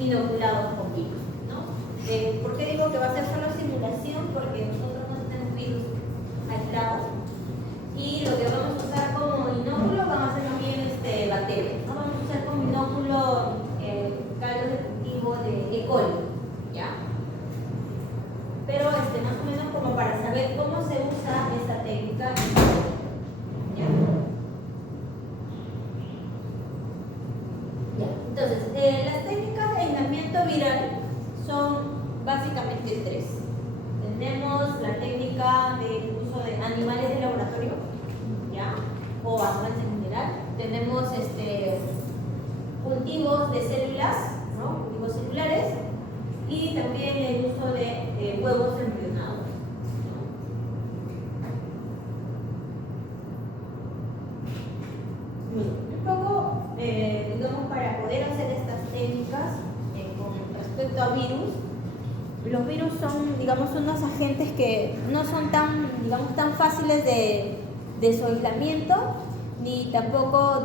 inoculados con virus, ¿no? ¿Por qué digo que va a ser solo simulación? Porque nosotros no tenemos virus aislados y lo que vamos a usar como inóculo van a ser también bacterias, ¿no? Vamos a usar como inóculo caldos de cultivo de E. coli, ¿ya? Pero más o menos como para saber cómo se usa esta técnica. ¿Ya? Entonces, las técnicas de aislamiento viral son básicamente tres. Tenemos la técnica de uso de animales de laboratorio, ¿ya? O animales en general. Tenemos cultivos de células, ¿no? Cultivos celulares, y también el uso de huevos embrionados. Un poco, digamos, para poder hacer estas técnicas con respecto a virus, los virus son, digamos, unos agentes que no son tan, digamos, tan fáciles de su aislamiento, ni tampoco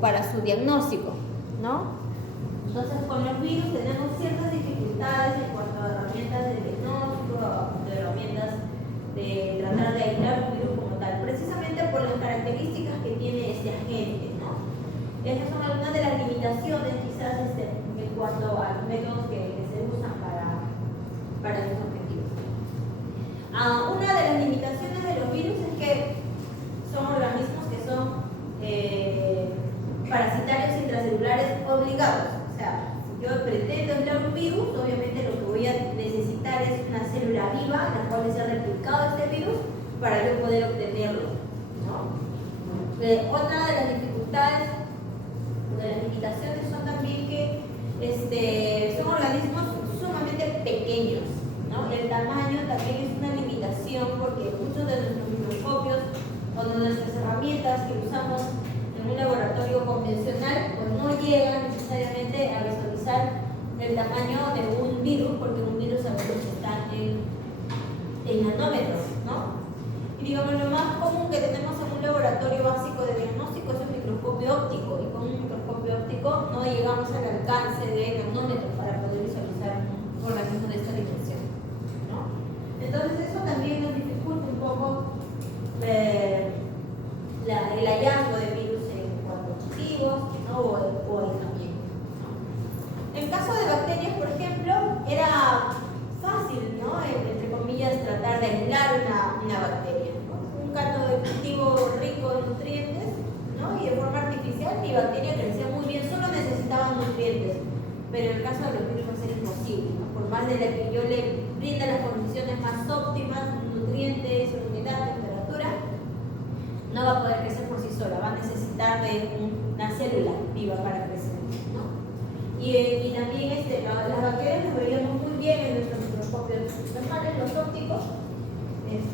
para su diagnóstico, ¿no? Entonces, con los virus tenemos ciertas dificultades en cuanto a herramientas de diagnóstico, de herramientas de tratar de aislar un virus como tal, precisamente por las características que tiene este agente, ¿no? Estas son algunas de las limitaciones, quizás, en cuanto a los métodos que se usan para estos objetivos. Una de las limitaciones de los virus es que son organismos que son parasitarios intracelulares obligados. O sea, si yo pretendo aislar un virus, obviamente lo que voy a necesitar es una célula viva en la cual se ha replicado este virus para yo poder obtenerlo, ¿no? Otra de las dificultades, de las limitaciones, son también que son organismos sumamente pequeños, ¿no? El tamaño también es una limitación porque muchos de nuestros microscopios o de nuestras herramientas que usamos en un laboratorio convencional pues no llegan necesariamente a visualizar el tamaño de un virus, porque un virus a veces está en nanómetros, ¿no? Y digamos, lo más común que tenemos en un laboratorio básico de diagnóstico es un microscopio óptico, y con un microscopio óptico no llegamos al alcance de nanómetros para poder visualizar un organismo de esta dimensión, ¿no? Entonces eso también nos dificulta un poco el hallazgo de virus en cuanto a cultivos, ¿no? o aislamiento, ¿no? En caso de bacterias, por ejemplo, era fácil, ¿no? Entre comillas, tratar de aislar una bacteria, ¿no? Un caldo de cultivo rico en nutrientes, ¿no? Y de forma artificial mi bacteria crecía muy bien, solo necesitaba nutrientes. Pero en el caso de los virus va a ser imposible, ¿no? Por más de que yo le brinde las condiciones más óptimas, nutrientes, humedad, temperatura, no va a poder crecer por sí sola, va a necesitar de una célula viva para crecer, ¿no? Y también las bacterias las veíamos muy bien en nuestros microscopios normales, los ópticos,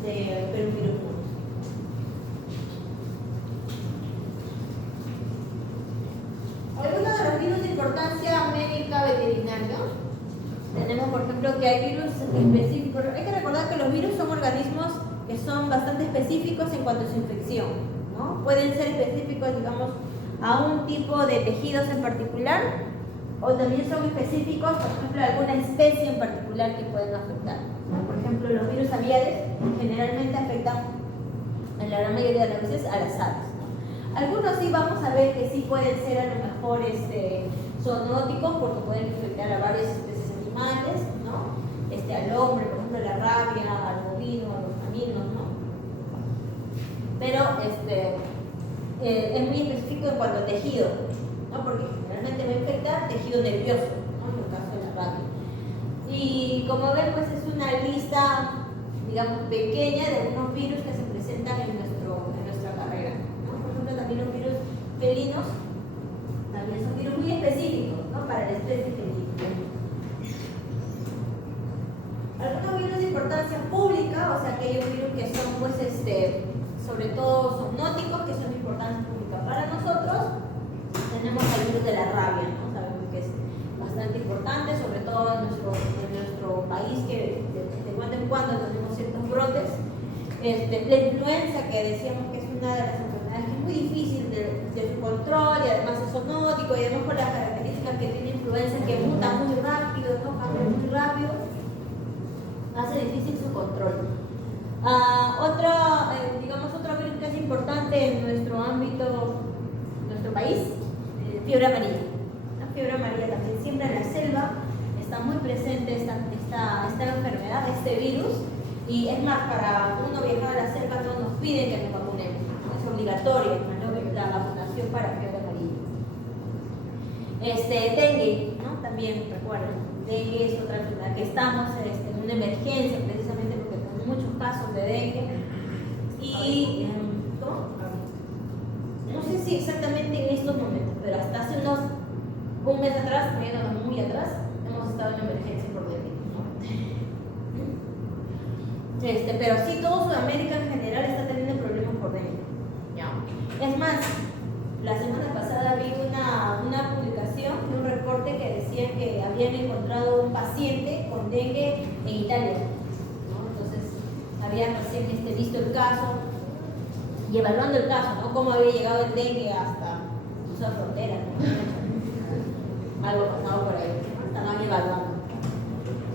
pero un virus no. Algunos de los virus de importancia médica veterinaria, tenemos por ejemplo que hay virus específicos. Hay que recordar que los virus son organismos que son bastante específicos en cuanto a su infección, ¿no? Pueden ser específicos, digamos, a un tipo de tejidos en particular, o también son específicos, por ejemplo, a alguna especie en particular que pueden afectar, ¿no? Por ejemplo, los virus aviares generalmente afectan, en la gran mayoría de las veces, a las aves, ¿no? Algunos sí vamos a ver que sí pueden ser a lo mejor zoonóticos porque pueden infectar a varias especies animales, ¿no? Al hombre, por ejemplo, la rabia, al bovino, a los caninos, ¿no? Pero es muy específico en cuanto a tejido, ¿no? Porque generalmente va a infectar tejido nervioso, ¿no? En el caso de la rabia. Y como ven, pues es una lista, digamos, pequeña de algunos virus que se presentan en nuestra carrera, ¿no? Por ejemplo, también los virus felinos, también son virus muy específicos, ¿no? Para la especie felina. Algunos virus de importancia pública, o sea, aquellos virus que son, pues, sobre todo zoonóticos, que son de importancia pública para nosotros. Tenemos el virus de la rabia, ¿no? Sabemos que es bastante importante, sobre todo en nuestro país, que de cuando en cuando tenemos ciertos brotes. La influenza, que decíamos que es una de las enfermedades que es muy difícil de su control, y además es zoonótico, y además por las características que tiene influenza, que muta muy rápido, ¿no? Cambia muy rápido, hace difícil su control. Otro virus que es importante en nuestro ámbito, nuestro país, fiebre amarilla. La fiebre amarilla también, siempre en la selva está muy presente esta enfermedad, este virus, y es más, para uno viajar a la selva no nos piden que nos vacunemos, ¿no? Es obligatorio, ¿no? La vacunación para fiebre amarilla. Dengue, ¿no? También recuerden, dengue es otra enfermedad que estamos en una emergencia, precisamente porque tenemos muchos casos de dengue. Y ¿cómo? No sé si exactamente en estos momentos, pero hasta hace un mes atrás, muy atrás, hemos estado en emergencia por dengue, ¿no? Pero sí, todo Sudamérica en general está teniendo problemas por dengue, ¿ya? Es más, la semana pasada vi una publicación de un reporte que decía que habían encontrado un paciente con dengue en Italia, ¿no? Entonces, habían recién visto el caso y evaluando el caso, ¿no? Cómo había llegado el dengue hasta esa frontera, ¿no? Algo pasado por ahí, ¿no? Estaban evaluando.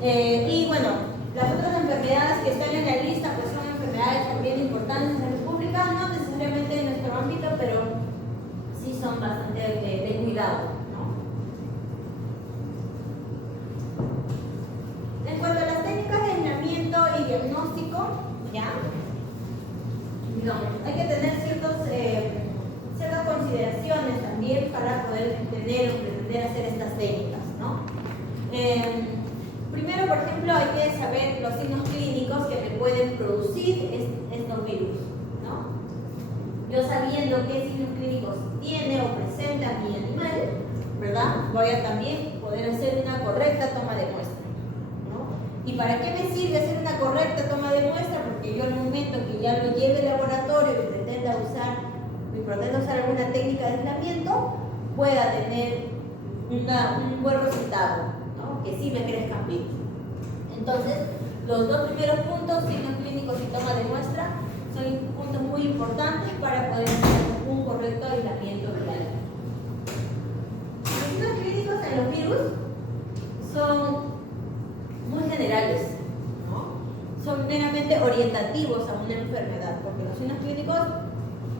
Y bueno, las otras enfermedades que están en la lista, pues son enfermedades también importantes en la República, no necesariamente en nuestro ámbito, pero sí son bastante de cuidado, ¿no? En cuanto a las técnicas de aislamiento y diagnóstico, ¿ya? Digamos, hay que tener ciertas consideraciones también para poder entender o pretender hacer estas técnicas, ¿no? Primero, por ejemplo, hay que saber los signos clínicos que me pueden producir estos virus, ¿no? Yo sabiendo qué signos clínicos tiene o presenta mi animal, ¿verdad? Voy a también poder hacer una correcta toma de muestra, ¿no? ¿Y para qué me sirve hacer una correcta toma de muestra? Porque yo al momento que ya lo lleve al laboratorio y pretenda usar alguna técnica de aislamiento, pueda tener un buen resultado, ¿no? Que sí me crezcan virus. Entonces, los dos primeros puntos, signos clínicos y toma de muestra, son puntos muy importantes para poder hacer un correcto aislamiento viral. Los signos clínicos en los virus son muy generales, ¿no? Son meramente orientativos a una enfermedad, porque los signos clínicos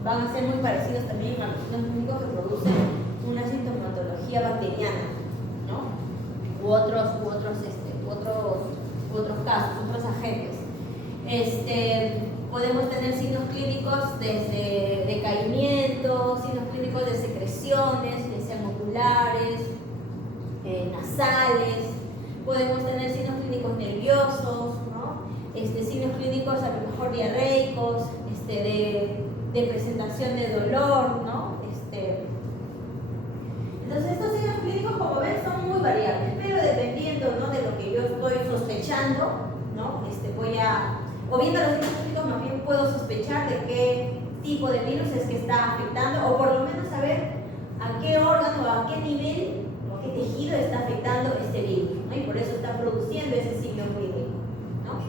van a ser muy parecidos también a los signos clínicos que producen una sintomatología bacteriana, ¿no? U otros casos, otros agentes. Podemos tener signos clínicos desde decaimiento, signos clínicos de secreciones, que sean oculares, nasales. Podemos tener signos clínicos nerviosos, ¿no? Signos clínicos a lo mejor diarreicos, de presentación de dolor, ¿no? Entonces estos signos clínicos, como ven, son muy variables, pero dependiendo, ¿no?, de lo que yo estoy sospechando, ¿no? O viendo los signos clínicos, más bien puedo sospechar de qué tipo de virus es que está afectando, o por lo menos saber a qué órgano, a qué nivel, o qué tejido está afectando este virus, ¿no? Y por eso está produciendo ese signo clínico, ¿no?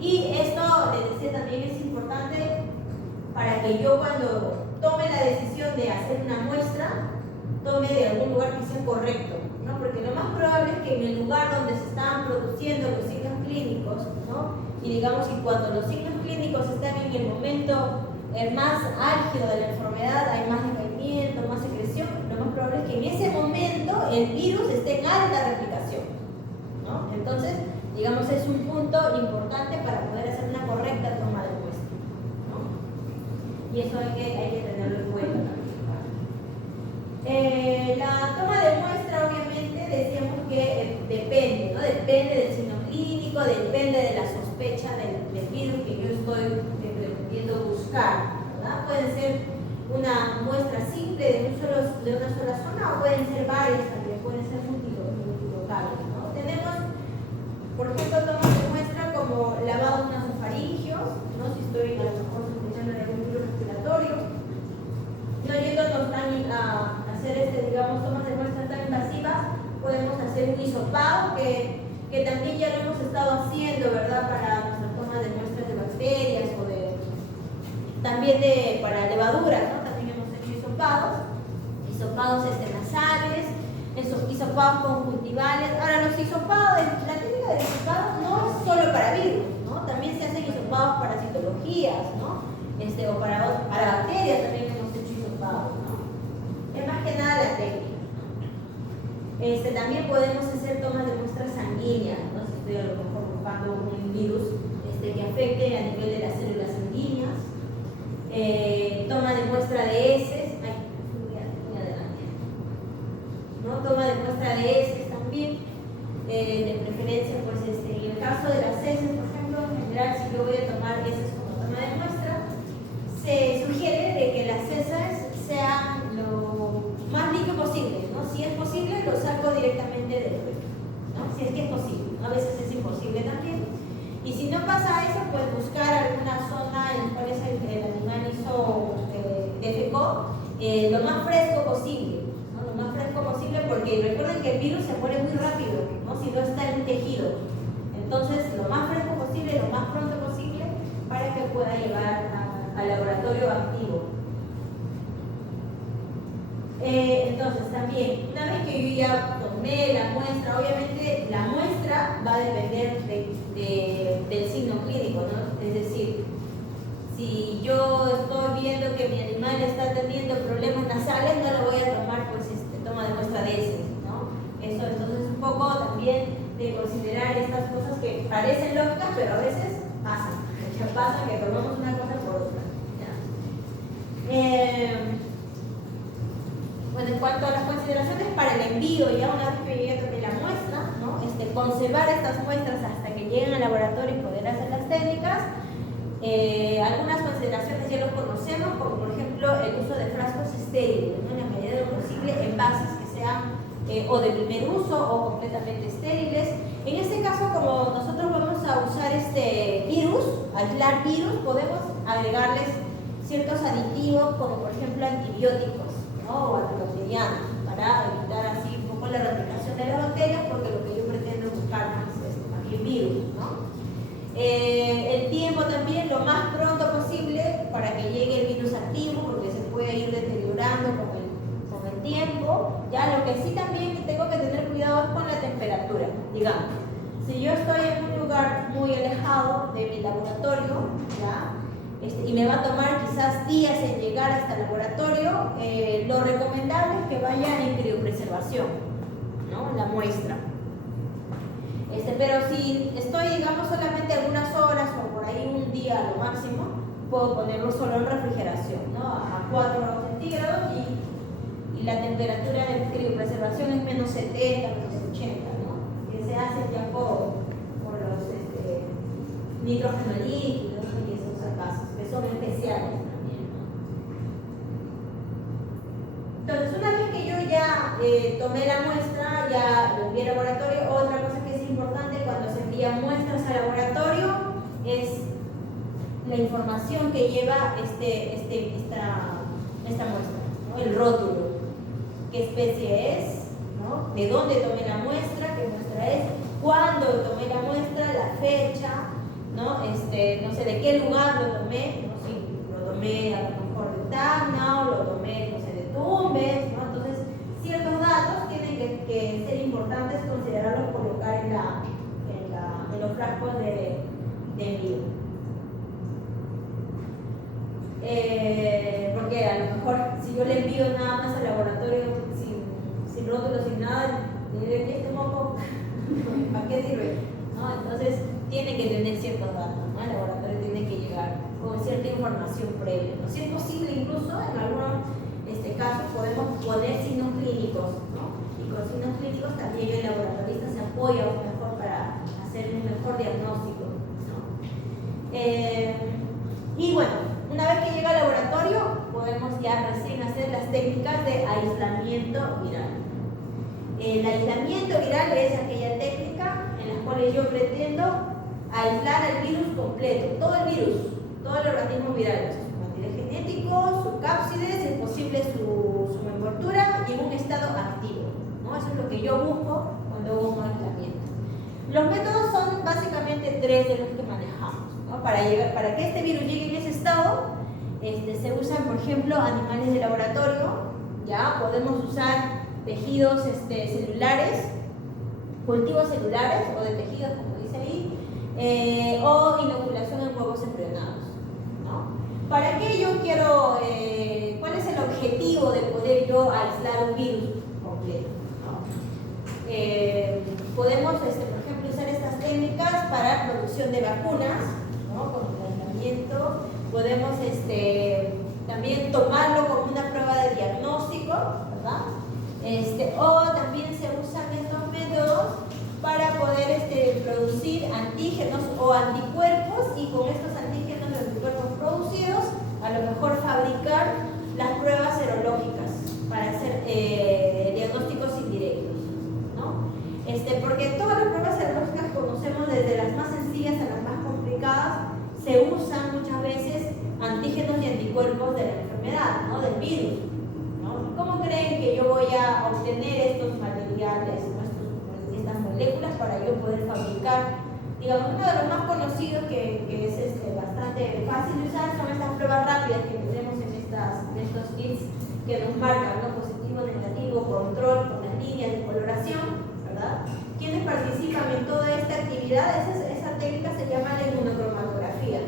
Y esto, les decía, también es importante para que yo, cuando tome la decisión de hacer una muestra, tome de algún lugar que sea correcto, ¿no? Porque lo más probable es que en el lugar donde se estaban produciendo los signos clínicos, ¿no? Y digamos que cuando los signos clínicos están en el momento más álgido de la enfermedad, hay más decaimiento, más secreción, lo más probable es que en ese momento el virus esté en alta replicación, ¿no? Entonces, digamos, es un punto importante para poder hacer una correcta toma de muestra, ¿no? Y eso hay que tenerlo en cuenta también. La toma de muestra, obviamente, decíamos que depende, ¿no? Depende del signo clínico, depende de la sospecha del virus que yo estoy pretendiendo buscar, ¿verdad? Pueden ser una muestra simple de una sola zona, o pueden ser varias también, pueden ser multilocales, ¿no? Tenemos, por ejemplo, tomas de muestra como lavados nasofaringios, ¿no? Si estoy a lo mejor sospechando de algún virus respiratorio, no yéndonos a hacer digamos, tomas de muestras tan invasivas, podemos hacer un hisopado que también ya lo hemos estado haciendo, ¿verdad? Para nuestras tomas de muestras de bacterias o también para levaduras, ¿no? También hemos hecho hisopados nasales, hisopados conjuntivales. Ahora, los hisopados, la técnica del hisopado no es solo para virus, ¿no? También se hacen hisopados para citologías, ¿no? O para bacterias también hemos hecho hisopados, ¿no? Es más que nada la técnica. También podemos hacer tomas de muestras sanguíneas, ¿no? Si estoy a lo mejor buscando un virus que afecte a nivel de las células sanguíneas. Toma de muestra de heces, ¿no? Toma de muestra de heces también, de preferencia, pues en el caso de las heces, por ejemplo, en general, si yo voy a tomar heces como toma de muestra, se sugiere de que las heces sean lo más limpio posible, ¿no? Si es posible, lo saco directamente del cuerpo, ¿no? Si es que es posible, ¿no? A veces es imposible también. Y si no pasa eso, pues buscar alguna zona en la cual el animal defecó lo más fresco posible, ¿no? Lo más fresco posible, porque recuerden que el virus se muere muy rápido, ¿no? Si no está en un tejido. Entonces, lo más fresco posible, lo más pronto posible, para que pueda llegar al laboratorio activo. Entonces, también, una vez que yo ya tomé la muestra, obviamente la muestra va a depender del signo clínico, ¿no? Es decir, si yo estoy viendo que mi animal está teniendo problemas nasales, no le voy a tomar, pues, toma de muestra de heces, ¿no? Eso, entonces, un poco también de considerar estas cosas que parecen lógicas, pero a veces pasan. Ya pasa que tomamos una cosa por otra, ¿ya? Bueno, en cuanto a las consideraciones para el envío, ya una vez que yo ya tomé la muestra, ¿no? Conservar estas muestras hasta que lleguen al laboratorio y poder hacer las técnicas. Algunas consideraciones ya lo conocemos, como por ejemplo el uso de frascos estériles, ¿no? En la medida de lo posible, envases que sean o de primer uso o completamente estériles. En este caso, como nosotros vamos a usar aislar virus, podemos agregarles ciertos aditivos, como por ejemplo antibióticos, ¿no? O antibacterianos, para evitar así un poco la replicación de las bacterias, porque lo que yo pretendo buscar es también virus, ¿no? El tiempo también, lo más pronto posible para que llegue el virus activo, porque se puede ir deteriorando con el tiempo. Ya, lo que sí también tengo que tener cuidado es con la temperatura. Digamos, si yo estoy en un lugar muy alejado de mi laboratorio, ¿ya? Y me va a tomar quizás días en llegar hasta el laboratorio, lo recomendable es que vaya en criopreservación, ¿no? La muestra. Pero si estoy, digamos, solamente algunas horas o por ahí un día a lo máximo, puedo ponerlo solo en refrigeración, ¿no? A 4 grados centígrados, y la temperatura de criopreservación es menos 70, menos 80, ¿no? Que se hace ya por los nitrógeno líquido y esos gases, que son especiales también, ¿no? Entonces, una vez que yo ya tomé la muestra, ya lo envié al laboratorio. Otra cosa que es importante cuando se envían muestras al laboratorio es la información que lleva esta muestra, ¿no? El rótulo, qué especie es, ¿no? De dónde tomé la muestra, qué muestra es, cuándo tomé la muestra, la fecha, ¿no? No sé de qué lugar lo tomé, ¿no? Si lo tomé a lo mejor de Tacna, o lo tomé, no sé, de Tumbes, ¿no? Entonces, ciertos datos tienen que ser importantes considerarlos, colocar en los frascos de envío. Porque a lo mejor si yo le envío nada más al laboratorio sin rótulo, sin nada, este moco, ¿para qué sirve? ¿No? Entonces tiene que tener ciertos datos, ¿no? El laboratorio tiene que llegar con cierta información previa, ¿no? Si es posible, incluso en algunos casos podemos poner signos clínicos, ¿no? Y con signos clínicos también el laboratorista se apoya mejor para hacer un mejor diagnóstico, ¿no? Y bueno, una vez que llega al laboratorio, podemos ya recién hacer las técnicas de aislamiento viral. El aislamiento viral es aquella técnica en la cual yo pretendo aislar el virus completo, todo el virus, todo el organismo viral, su material genético, su cápside, si es posible su envoltura y en un estado activo, ¿no? Eso es lo que yo busco cuando hago un aislamiento. Los métodos son básicamente tres de los que manejamos, ¿no? Para que este virus llegue en ese estado, se usan, por ejemplo, animales de laboratorio, ya podemos usar tejidos celulares, cultivos celulares o de tejidos, como dice ahí, o inoculación en huevos embrionados, ¿no? ¿Para qué yo quiero, cuál es el objetivo de poder yo aislar un virus completo, ¿no? Podemos, por ejemplo, usar estas técnicas para producción de vacunas, ¿no? Con el aislamiento. Podemos también tomarlo como una prueba de diagnóstico, ¿verdad? O también se usan estos métodos para poder producir antígenos o anticuerpos, y con estos antígenos o anticuerpos producidos, a lo mejor fabricar las pruebas serológicas para hacer diagnósticos indirectos, ¿no? Porque todas las pruebas serológicas que conocemos, desde las más sencillas a las más complicadas, se usan muchas veces antígenos y anticuerpos de la enfermedad, ¿no? Del virus, ¿no? ¿Cómo creen que yo voy a obtener estos materiales, estas moléculas, para yo poder fabricar? Digamos, uno de los más conocidos que es bastante fácil de usar son estas pruebas rápidas que tenemos en estos kits que nos marcan, ¿no? Positivo, negativo, control, con las líneas de coloración, ¿verdad? ¿Quiénes participan en toda esta actividad? Esa técnica se llama la inmunocromatografía.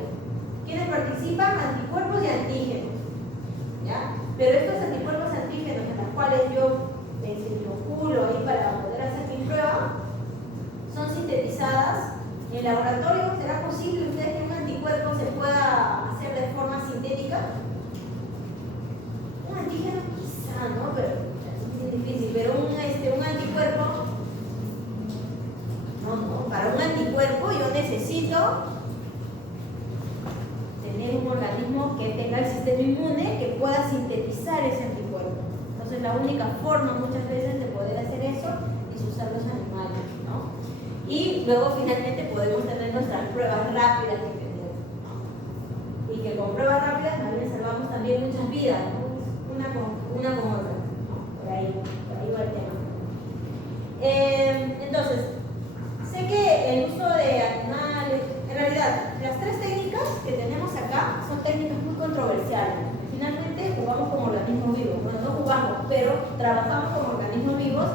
¿Quiénes participan? Anticuerpos y antígenos, ¿ya? Pero estos anticuerpos y antígenos, en los cuales yo inoculo ahí para poder hacer mi prueba, son sintetizadas en el laboratorio. ¿Será posible ustedes que un anticuerpo se pueda hacer de forma sintética? Un antígeno quizá, ¿no? Pero es muy difícil. Pero un anticuerpo, no. Para un anticuerpo yo necesito tener un organismo que tenga el sistema inmune que pueda sintetizar ese anticuerpo. Entonces la única forma muchas veces de poder hacer eso es usar los animales, ¿no? Y luego finalmente podemos tener nuestras pruebas rápidas que tenemos, ¿no? Y que con pruebas rápidas también salvamos también muchas vidas, ¿no? Una con otra, ¿no? Por ahí va el tema. Entonces, sé que el uso de animales, en realidad, las tres técnicas que tenemos acá son técnicas muy controversiales. Finalmente jugamos como organismos vivos. Bueno, no jugamos, pero trabajamos como organismos vivos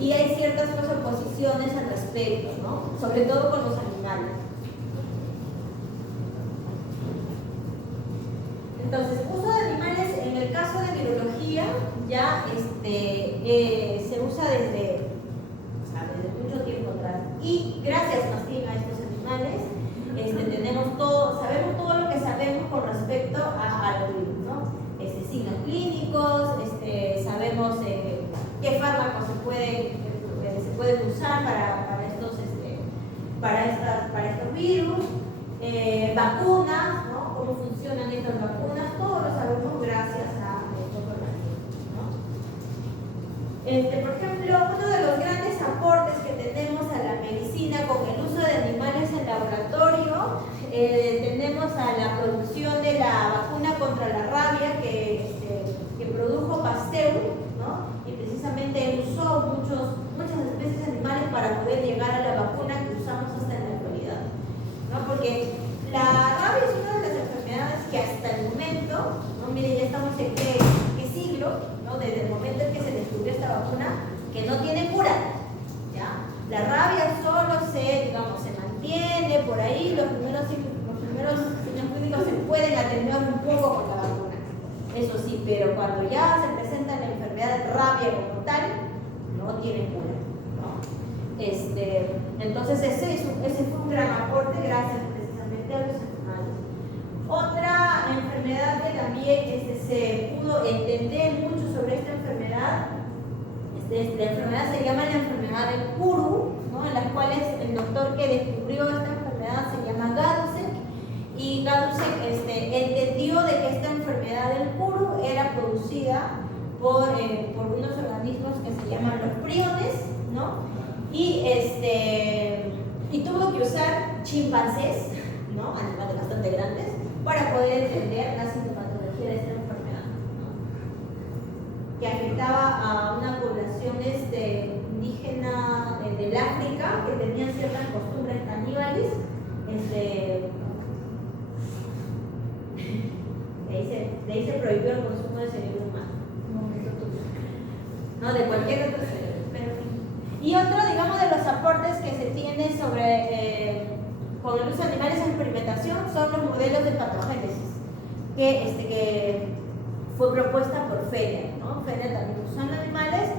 y hay ciertas oposiciones al respecto, ¿no? Sobre todo con los animales. Entonces, uso de animales en el caso de virología ya se usa desde mucho tiempo atrás. Y gracias más bien a estos animales, sabemos todo lo que sabemos con respecto a los virus, ¿no? Signos clínicos, sabemos qué fármacos se pueden usar para estos virus, vacunas, ¿no? Cómo funcionan estas vacunas, todo lo sabemos gracias a estos organismos, ¿no? Por ejemplo, uno de los grandes aportes que tenemos a la medicina con el uso de animales en laboratorio, tenemos a la producción de la vacuna contra la rabia que produjo Pasteur, ¿no? Y precisamente él usó muchas especies animales para poder llegar a la vacuna que usamos hasta en la actualidad, ¿no? Porque la rabia es una de las enfermedades que hasta el momento, ¿no? Miren, ya estamos en qué siglo, ¿no? Desde el momento en que se descubrió esta vacuna, que no tiene cura, ¿ya? La rabia solo se mantiene por ahí, los primeros signos clínicos se pueden atender un poco con la vacuna, eso sí, pero cuando ya se presenta la enfermedad rabia como tal, no tiene cura, ¿no? Entonces ese fue un gran aporte gracias precisamente a los animales. Otra enfermedad que también se pudo entender mucho sobre esta enfermedad, la enfermedad se llama la enfermedad del Kuru, ¿no? En las cuales el doctor que descubrió esta enfermedad se llama Gaduszek, y Gaduszek entendió de que esta enfermedad del Kuru era producida por unos organismos que se llaman los priones, ¿no? Y tuvo que usar chimpancés, ¿no? Animales bastante grandes, para poder entender la sintomatología de esta enfermedad, ¿no? Que afectaba a una población indígena del África que tenían ciertas costumbres caníbales. De ahí se prohibió el consumo de cerebro humano. No, de cualquier otro cerebro. Pero, y otro, digamos, de los aportes que se tiene sobre con el uso de animales en experimentación son los modelos de patogénesis, que fue propuesta por Feller, ¿no? Feller también usando animales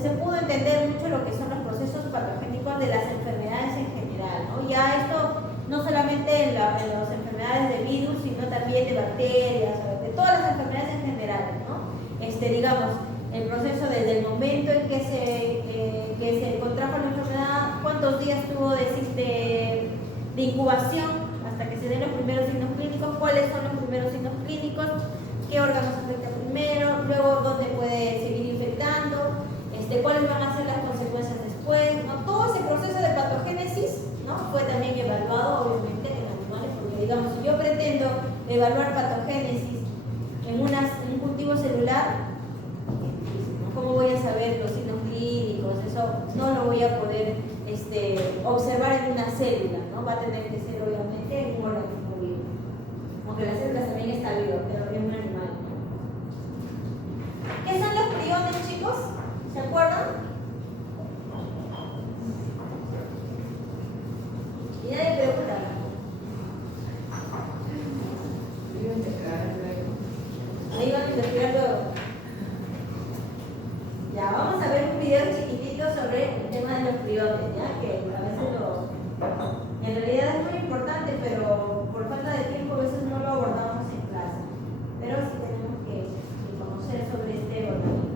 se pudo entender mucho lo que son los procesos patogénicos de las enfermedades en general, ¿no? Ya esto no solamente en las enfermedades de virus, sino también de bacterias, de todas las enfermedades en general, ¿no? Digamos, el proceso desde el momento en que se contrajo la enfermedad, cuántos días tuvo de incubación hasta que se den los primeros signos clínicos, cuáles son los primeros signos clínicos, qué órganos afecta primero, luego dónde puede seguir infectando, cuáles van a ser las consecuencias después, ¿no? Todo ese proceso de patogénesis, ¿no? Fue también evaluado obviamente en animales, porque digamos, si yo pretendo evaluar patogénesis en un cultivo celular, ¿cómo voy a saber los signos clínicos? Eso no lo voy a poder observar en una célula, ¿no? Va a tener que ser obviamente en un organismo vivo. Aunque las células también está vivo, pero en un animal, ¿no? ¿Qué son los priones, chicos? ¿Se acuerdan? Y nadie pregunta. Ahí van a investigar luego. Ya, vamos a ver un video chiquitito sobre el tema de los priones, ¿ya? Que a veces en realidad es muy importante, pero por falta de tiempo a veces no lo abordamos en clase. Pero sí tenemos que conocer sobre este organismo.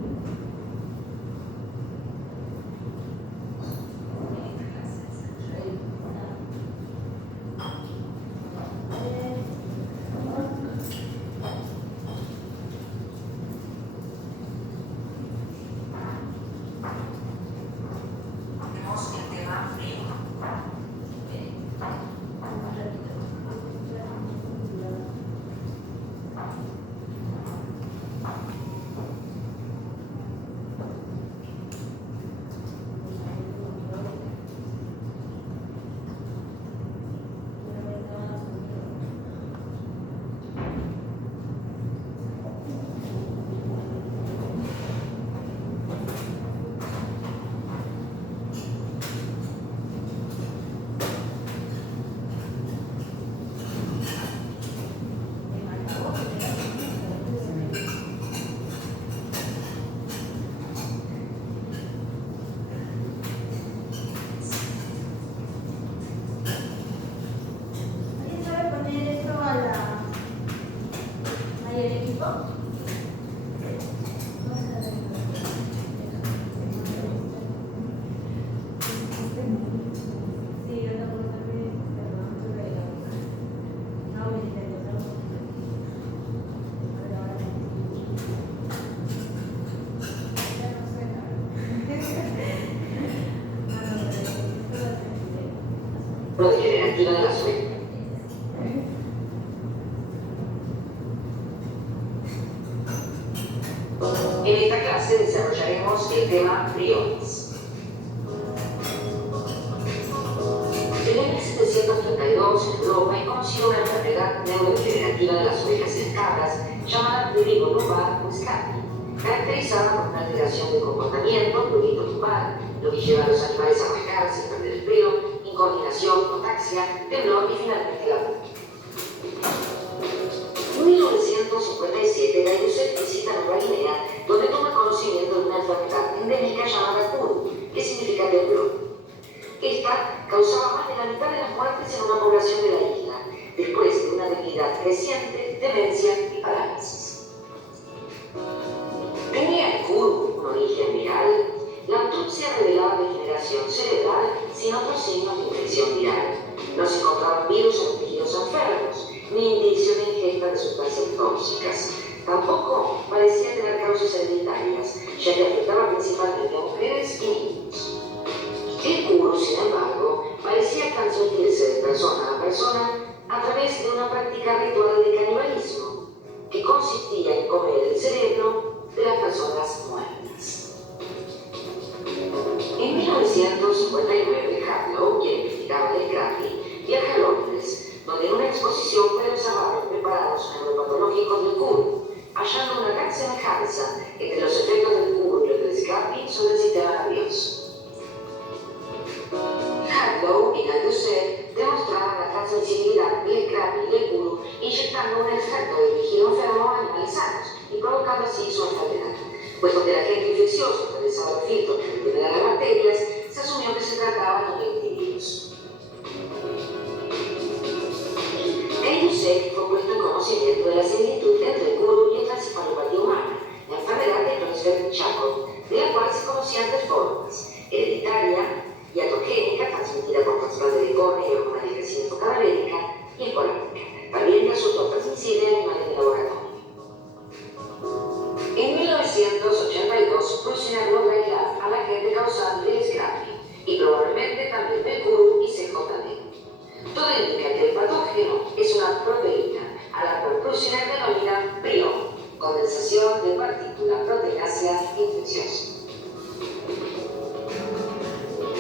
Degenerativa de la sueño. En esta clase desarrollaremos el tema priones. En el 1732 en Europa es conocida una enfermedad neurodegenerativa de las ovejas y cabras llamada Trigonova muscati, caracterizada por una alteración de comportamiento, prurito tubal, lo que lleva a los animales a rascarse, perder el pelo, incoordinación, ataxia, temblor y finalmente la muerte. En 1900 1957, Gayuset visita Nueva Guinea, donde toma conocimiento de una enfermedad endémica llamada Kuru, que significa temblor. Esta causaba más de la mitad de las muertes en una población de la isla, después de una debilidad creciente, demencia y parálisis. ¿Tenía el Kuru un origen viral? La autopsia revelaba degeneración cerebral sin otros signos de infección viral. No se encontraban virus en los tejidos enfermos, ni indicio de ingesta de sustancias tóxicas. Tampoco parecía tener causas hereditarias, ya que afectaba principalmente a mujeres y niños. El Kuru, sin embargo, parecía transmitirse de persona a persona a través de una práctica ritual de canibalismo, que consistía en comer el cerebro de las personas muertas. En 1959, Hadlow, quien investigaba el Scrappy, viaja a Londres, donde en una exposición puede observar los preparados neuropatológicos del Kuru, hallando una gran semejanza entre los efectos del Kuru y los del Scrappy sobre el sistema nervioso. Hadlow y Gayuset demostraron la transmisibilidad del Scrappy y del Kuru inyectando un extracto del tejido enfermo a animales sanos y provocando así su enfermedad. Puesto que el agente infeccioso realizaba los filtros para eliminar las bacterias, se asumió que se trataba de un antivirus. Gayuset fue puesto en conocimiento de la similitud entre el Kuru y el encefalopatía humana, la enfermedad de Creutzfeldt-Jakob, de la cual se conocían tres formas: hereditaria, diatogénica, transmitida por trasplante de córnea o una crecimiento cadavérica, y esporádica. También resultó transmisible en animales de laboratorio. En 1982, Prussinger logra aislar al agente causante del Scrappy y probablemente también del Kuru y CJD. Todo indica que el patógeno es una proteína, a la cual Prussinger denomina prión, condensación de partícula proteinácea infecciosa.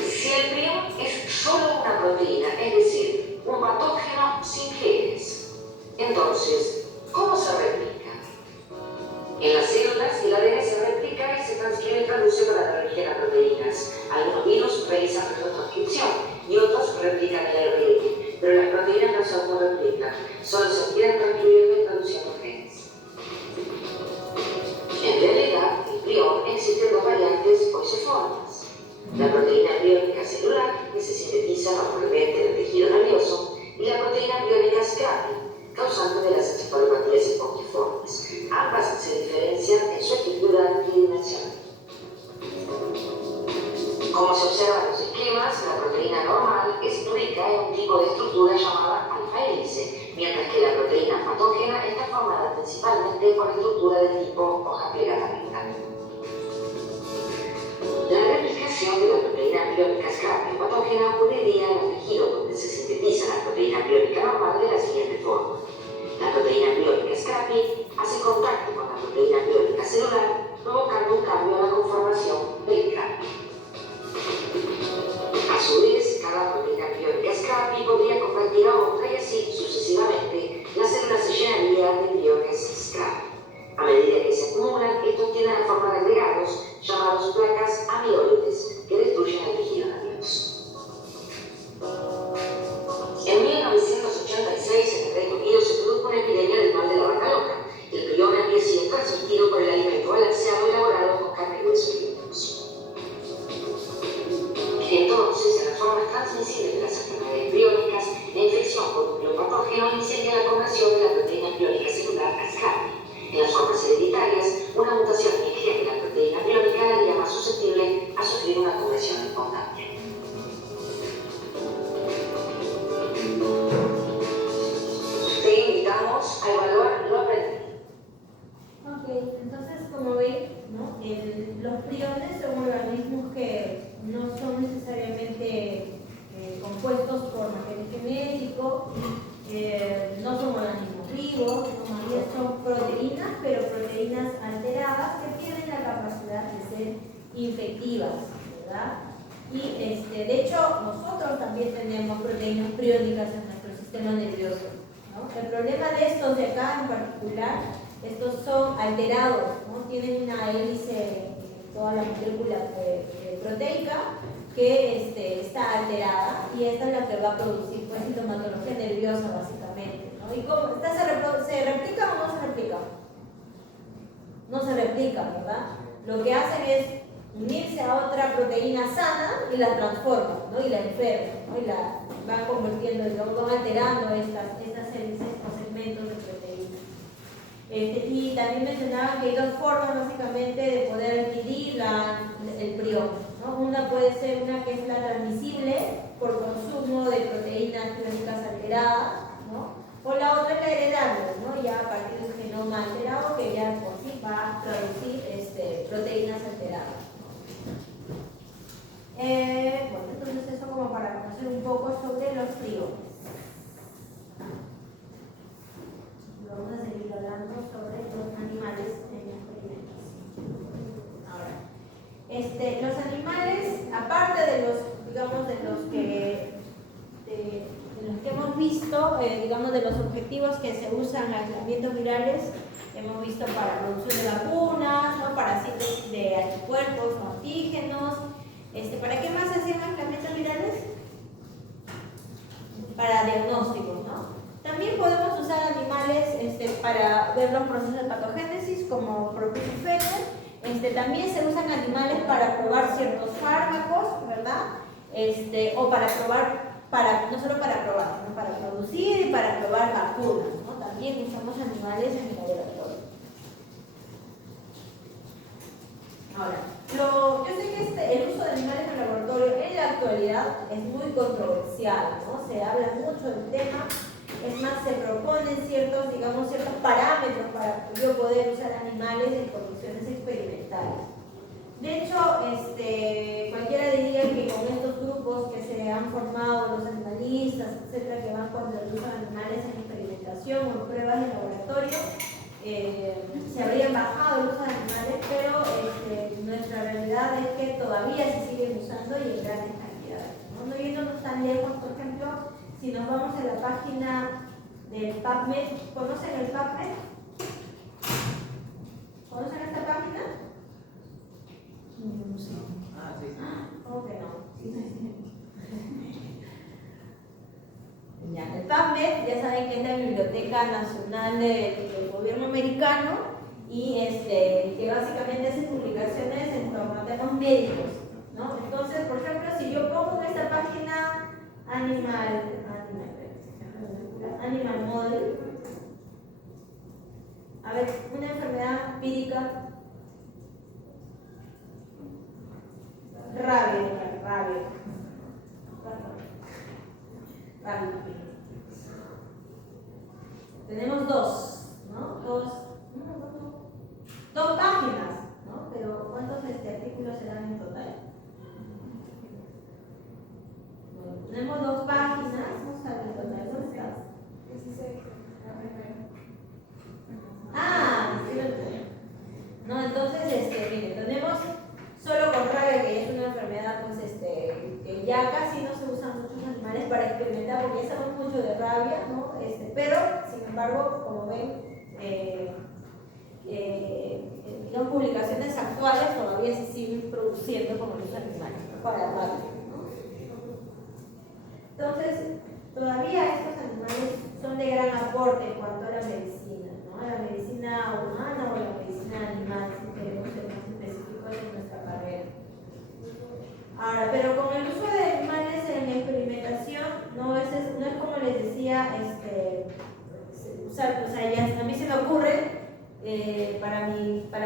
Si el prión es solo una proteína, es decir, un patógeno sin genes, entonces, ¿cómo se replica? En las células, el ADN se replica y se transcribe y traduce para dar origen a proteínas. Algunos virus realizan transcripción y otros replican el ARN, pero las proteínas no se autorreplican, solo se obtienen transcribiendo y traduciendo genes. En realidad, el prión existen dos variantes o isoformas: la proteína priónica celular, que se sintetiza normalmente en el tejido nervioso, y la proteína priónica Scrappy, causante de las encefalopatías espongiformes. Ambas se diferencian en su estructura tridimensional. Como se observa en los esquemas, la proteína normal es rica en un tipo de estructura llamada alfa-hélice, mientras que la proteína patógena está formada principalmente por estructura de tipo hoja plegada. La replicación de la proteína priónica Scrappy patógena ocurriría en los tejidos donde se sintetiza la proteína priónica normal de la siguiente forma: la proteína priónica Scrappy hace contacto con la proteína priónica celular, provocando un cambio en la conformación del cráneo. A su vez, cada proteína priónica Scrappy podría convertir a otra y así sucesivamente la célula se llenaría de priones Scrappy. A medida que se acumulan, estos tienen la forma de agregados llamados placas amiloides que destruyen el tejido nervioso. En 1986, en el Reino Unido, se produjo una epidemia del mal de la vaca loca. El prión había sido transmitido por el alimento balanceado elaborado con carne, hueso y huevos. Entonces, en las formas transmisibles de las enfermedades priónicas, la infección por un pliopatógeno iniciaría la conversión de la proteína priónica celular a Scrappy. En las formas hereditarias, una mutación en el gen de la proteína priónica la haría más susceptible a sufrir una conversión espontánea. Te invitamos a evaluar lo aprendido. Ok, entonces como ven, ¿no? Los priones son organismos que no son necesariamente compuestos por material genético, no son organismos vivos, más bien son proteínas, pero proteínas alteradas que tienen la capacidad de ser infectivas, ¿verdad? Y de hecho nosotros también tenemos proteínas priónicas en nuestro sistema nervioso, ¿no? El problema de estos de acá en particular, estos son alterados, ¿no? Tienen una hélice en toda la molécula proteica que está alterada, y esta es la que va a producir pues sintomatología nerviosa básicamente, ¿no? ¿no? ¿Y cómo? ¿Se replican o no se replican? No se replican, ¿verdad? Lo que hacen es unirse a otra proteína sana y la transforman, ¿no? Y la enferman, ¿no? Y la van convirtiendo, digamos, van alterando estos segmentos de proteína. Y también mencionaban que hay dos formas básicamente de poder adquirir el prión, ¿no? Una puede ser una que es la transmisible por consumo de proteínas genéticas alteradas, ¿no? O la otra es la heredable, ¿no? Ya a partir de un genoma alterado que ya por sí va a producir proteínas alteradas. Bueno, entonces eso como para conocer un poco sobre los priones. Vamos a seguir hablando sobre los animales en experimentos. Ahora, los animales, aparte de los, digamos, de los que hemos visto, digamos, de los objetivos que se usan en aislamientos virales, hemos visto para producción de vacunas, ¿no? Para síntesis de anticuerpos o antígenos. ¿Para qué más se hacían aislamientos virales? Para diagnósticos, ¿no? También podemos usar animales para ver los procesos de patogénesis, como propilufenos. También se usan animales para probar ciertos fármacos, ¿verdad? O para probar, no solo para probar, sino para producir y para probar vacunas, ¿no? También usamos animales en el laboratorio. Ahora, yo sé que el uso de animales en el laboratorio en la actualidad es muy controversial, ¿no? Se habla mucho del tema. Es más, se proponen ciertos parámetros para yo poder usar animales en condiciones experimentales. De hecho, cualquiera diría que con estos grupos que se han formado, los animalistas, etcétera, que van contra el uso de animales en experimentación o en pruebas de laboratorio, se habrían bajado el uso de animales, pero nuestra realidad es que todavía se siguen usando y en grandes cantidades, ¿no? No yéndonos tan lejos, por ejemplo, si nos vamos a la página del PubMed, ¿conocen el PubMed? ¿Conocen esta página? No sé. Ah, sí. ¿Cómo que no? Ya, el PubMed, ya saben que es la Biblioteca Nacional del Gobierno Americano y que básicamente hace publicaciones en torno a temas médicos, ¿no? Entonces, por ejemplo, si yo pongo en esta página Animal Model, a ver, una enfermedad empírica, rabia. Tenemos dos, ¿no? Dos páginas, ¿no? Pero ¿cuántos artículos serán en total? Bueno, tenemos dos páginas, vamos a ver ¿dónde estás? 16, la primera. Ah, cierto. No, entonces, miren, tenemos solo con rabia, que es una enfermedad, pues, que ya casi no se usan muchos animales para experimentar, porque ya sabemos mucho de rabia, ¿no? Pero, sin embargo, como ven, las publicaciones actuales todavía se siguen produciendo con los animales, ¿no? Para rabia, ¿no? Entonces, todavía estos animales son de gran aporte en cuanto a la medicina, ¿no? A la medicina humana o a la medicina animal, si queremos ser más específicos en nuestra carrera. Ahora, pero con el uso de animales en experimentación, no es como les decía, usar, o sea, a mí se me ocurre para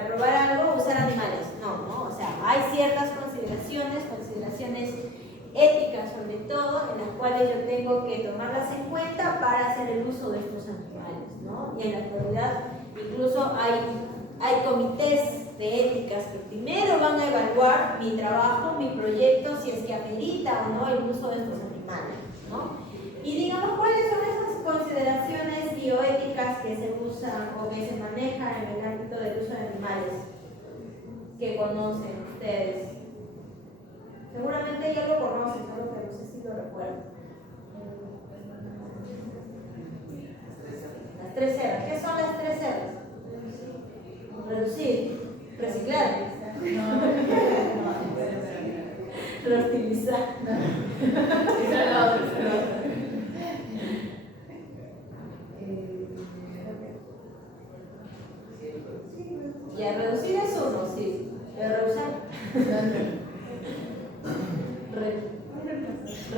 probar algo usar animales. No, o sea, hay ciertas consideraciones éticas sobre todo, en las cuales yo tengo que tomarlas en cuenta para hacer el uso de estos animales, ¿no? Y en la actualidad incluso hay comités de éticas que primero van a evaluar mi trabajo, mi proyecto, si es que amerita o no el uso de estos animales, ¿no? Y digamos, ¿cuáles son esas consideraciones bioéticas que se usan o que se manejan en el ámbito del uso de animales que conocen ustedes? Seguramente ya lo conocen, solo que no sé si lo recuerdan. Las 3 R's. ¿Qué son las 3 R's? Reducir, reciclar, reutilizar.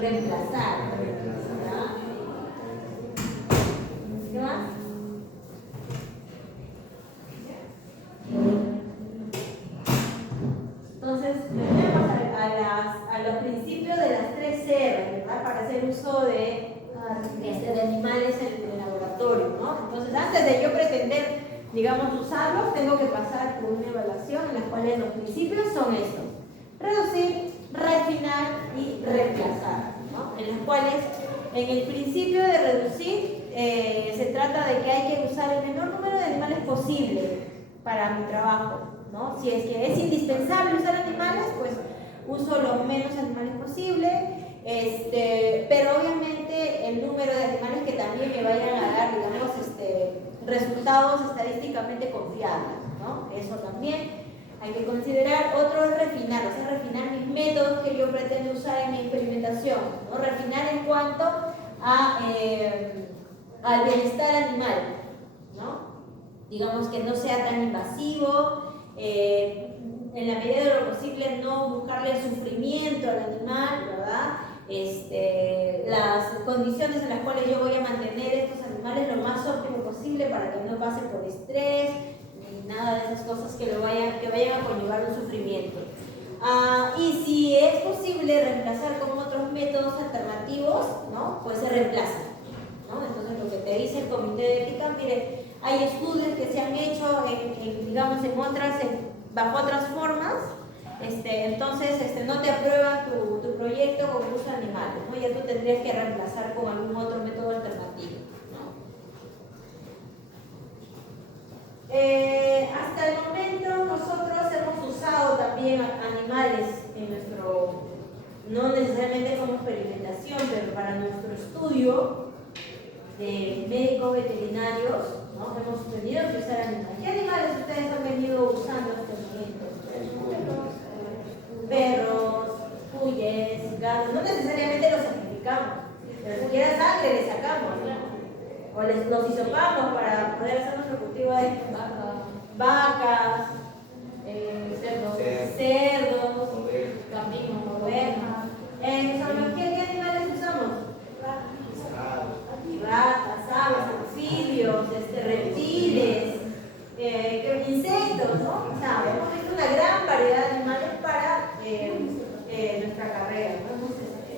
reemplazar. ¿Ya? ¿Qué más? Entonces, tenemos a los principios de las 3 R, ¿verdad? Para hacer uso de animales en el laboratorio, ¿no? Entonces, antes de yo pretender, digamos, usarlos, tengo que pasar por una evaluación en la cual los principios son estos: reducir, refinar y reemplazar, ¿no? En las cuales, en el principio de reducir, se trata de que hay que usar el menor número de animales posible para mi trabajo, ¿no? Si es que es indispensable usar animales, pues uso los menos animales posible, pero obviamente el número de animales que también me vayan a dar, digamos, resultados estadísticamente confiables, ¿no? Eso también hay que considerar. Otro es refinar, o sea, refinar mis métodos que yo pretendo usar en mi experimentación, ¿no? Refinar en cuanto al bienestar animal, ¿no? Digamos que no sea tan invasivo, en la medida de lo posible no buscarle el sufrimiento al animal, ¿verdad? Las condiciones en las cuales yo voy a mantener estos animales lo más óptimo posible para que no pasen por estrés ni nada de esas cosas que vayan a conllevar un sufrimiento. Y si es posible reemplazar con otros métodos alternativos, ¿no? Pues se reemplaza, ¿no? Entonces lo que te dice el comité de ética, mire, hay estudios que se han hecho bajo otras formas, entonces no te aprueban tu proyecto con uso de animales, ¿no? Ya tú tendrías que reemplazar con algún otro método alternativo, ¿no? Hasta el momento nosotros hemos usado también animales en no necesariamente como experimentación, pero para nuestro estudio de médicos veterinarios, ¿no? Hemos tenido que usar animales. ¿Qué animales ustedes han venido usando hasta el momento? Perros, cuyes, gatos. No necesariamente los sacrificamos, pero siquiera sangre les sacamos, ¿no? O los hisopamos para poder hacer nuestro cultivo de vacas, cerdos, ovejas. En zoología, ¿qué animales usamos? Ratas, aves, anfibios, reptiles, insectos, ¿no? O sea, hemos visto una gran variedad de animales para nuestra carrera, ¿no? Hemos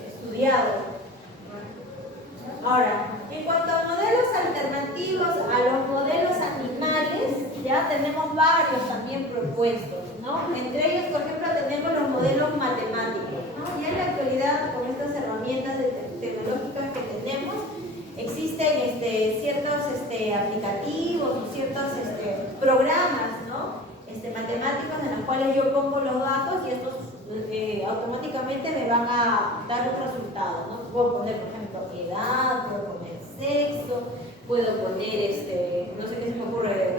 estudiado. Ahora, en cuanto a modelos alternativos a los modelos animales, ya tenemos varios también propuestos, ¿no? Entre ellos, por ejemplo, tenemos los modelos matemáticos, ¿no? Ya en la actualidad, con estas herramientas tecnológicas que tenemos, existen ciertos aplicativos o ciertos programas, ¿no? Matemáticos en los cuales yo pongo los datos y estos automáticamente me van a dar un resultado, ¿no? Puedo poner, por ejemplo, edad, puedo poner sexo, puedo poner, no sé qué se me ocurre,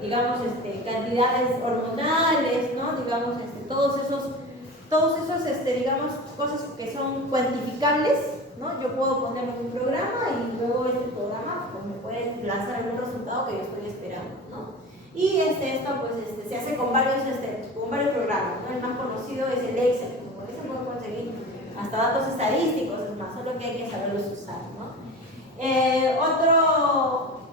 digamos, cantidades hormonales, ¿no? Digamos, todos esos, digamos, cosas que son cuantificables, ¿no? Yo puedo ponerlo en un programa y luego este programa pues, me puede lanzar algún resultado que yo estoy esperando, ¿no? Y esto pues, se hace con varios programas, ¿no? El más conocido es el Excel, con ese puedo conseguir hasta datos estadísticos, es más, solo que hay que saberlos usar, ¿no?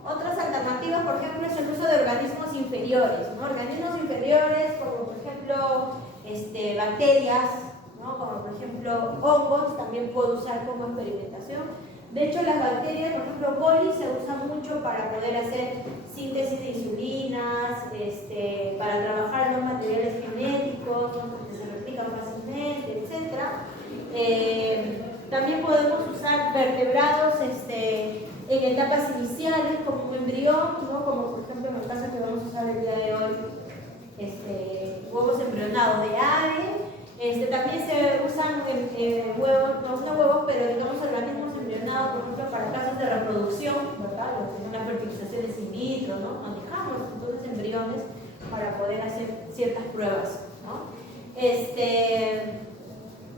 Otras alternativas, por ejemplo, es el uso de organismos inferiores, ¿no? Organismos inferiores como por ejemplo bacterias, ¿no? Como por ejemplo hongos, también puedo usar como experimentación. De hecho, las bacterias, por ejemplo, coli, se usan mucho para poder hacer síntesis de insulinas, para trabajar los materiales genéticos, ¿no? Porque se replican fácilmente, etc. También podemos usar vertebrados en etapas iniciales, como un embrión, ¿no? Como por ejemplo en el caso que vamos a usar el día de hoy, huevos embrionados de ave. También se usan huevos, no son huevos, pero digamos organismos embrionados, por ejemplo, para casos de reproducción, ¿verdad? Lo que son las fertilizaciones in vitro, ¿no? Manejamos entonces embriones para poder hacer ciertas pruebas, ¿no?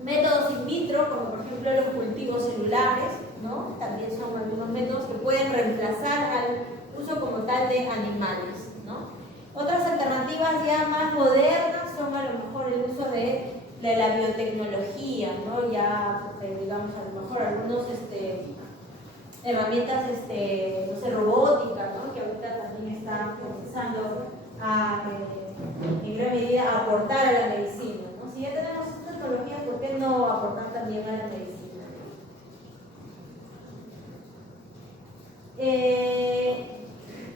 Métodos in vitro, como por ejemplo los cultivos celulares, ¿no? También son algunos métodos que pueden reemplazar al uso como tal de animales, ¿no? Otras alternativas ya más modernas son a lo mejor el uso de de la biotecnología, ¿no? Ya, digamos, a lo mejor algunos herramientas, no sé, robótica, ¿no? Que ahorita también está comenzando a, en gran medida, aportar a la medicina, ¿no? Si ya tenemos estas tecnologías, ¿por qué no aportar también a la medicina?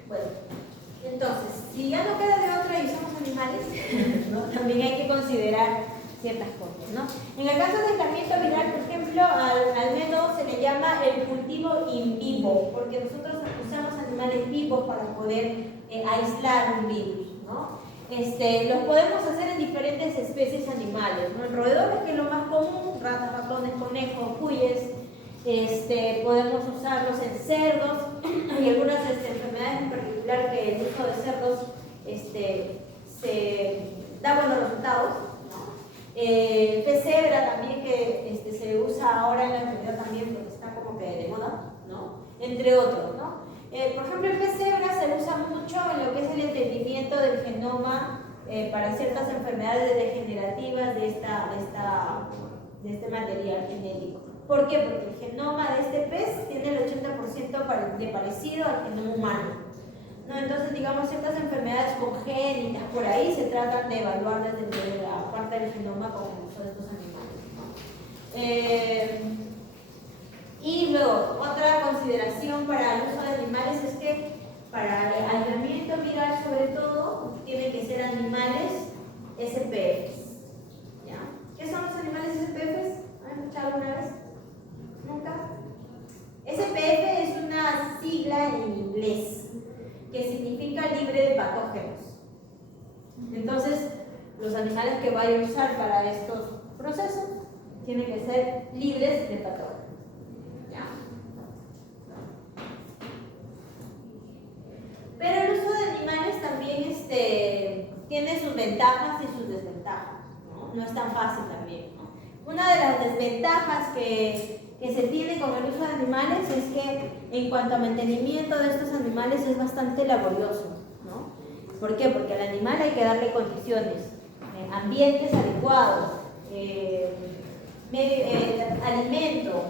Bueno, entonces, si ya no queda de otra y somos animales, ¿no? También hay que considerar ciertas cosas, ¿no? En el caso del aislamiento viral, por ejemplo, al método se le llama el cultivo in vivo, porque nosotros usamos animales vivos para poder aislar un virus, ¿no? Los podemos hacer en diferentes especies animales, ¿no? En roedores, que es lo más común, ratas, ratones, conejos, cuyes. Podemos usarlos en cerdos. Hay algunas enfermedades en particular que el uso de cerdos se da buenos resultados, ¿no? Pez cebra también, que se usa ahora en la actualidad también porque está como que de moda, ¿no? Entre otros, ¿no? Por ejemplo, el pez cebra se usa mucho en lo que es el entendimiento del genoma para ciertas enfermedades degenerativas de este material genético. ¿Por qué? Porque el genoma de este pez tiene el 80% de parecido al genoma humano, ¿no? Entonces, digamos, ciertas enfermedades congénitas por ahí se tratan de evaluar desde la parte del genoma con el uso de estos animales, ¿no? Y luego, otra consideración para el uso de animales es que para el aislamiento viral, sobre todo, tienen que ser animales SPFs, ¿ya? ¿Qué son los animales SPFs? ¿Han escuchado alguna vez? ¿Nunca? SPF es una sigla en inglés que significa libre de patógenos. Entonces, los animales que vaya a usar para estos procesos tienen que ser libres de patógenos. ¿Ya? Pero el uso de animales también tiene sus ventajas y sus desventajas, ¿no? No es tan fácil también, ¿no? Una de las desventajas que se tiene con el uso de animales es que en cuanto a mantenimiento de estos animales es bastante laborioso, ¿no? ¿Por qué? Porque al animal hay que darle condiciones, ambientes adecuados, alimento,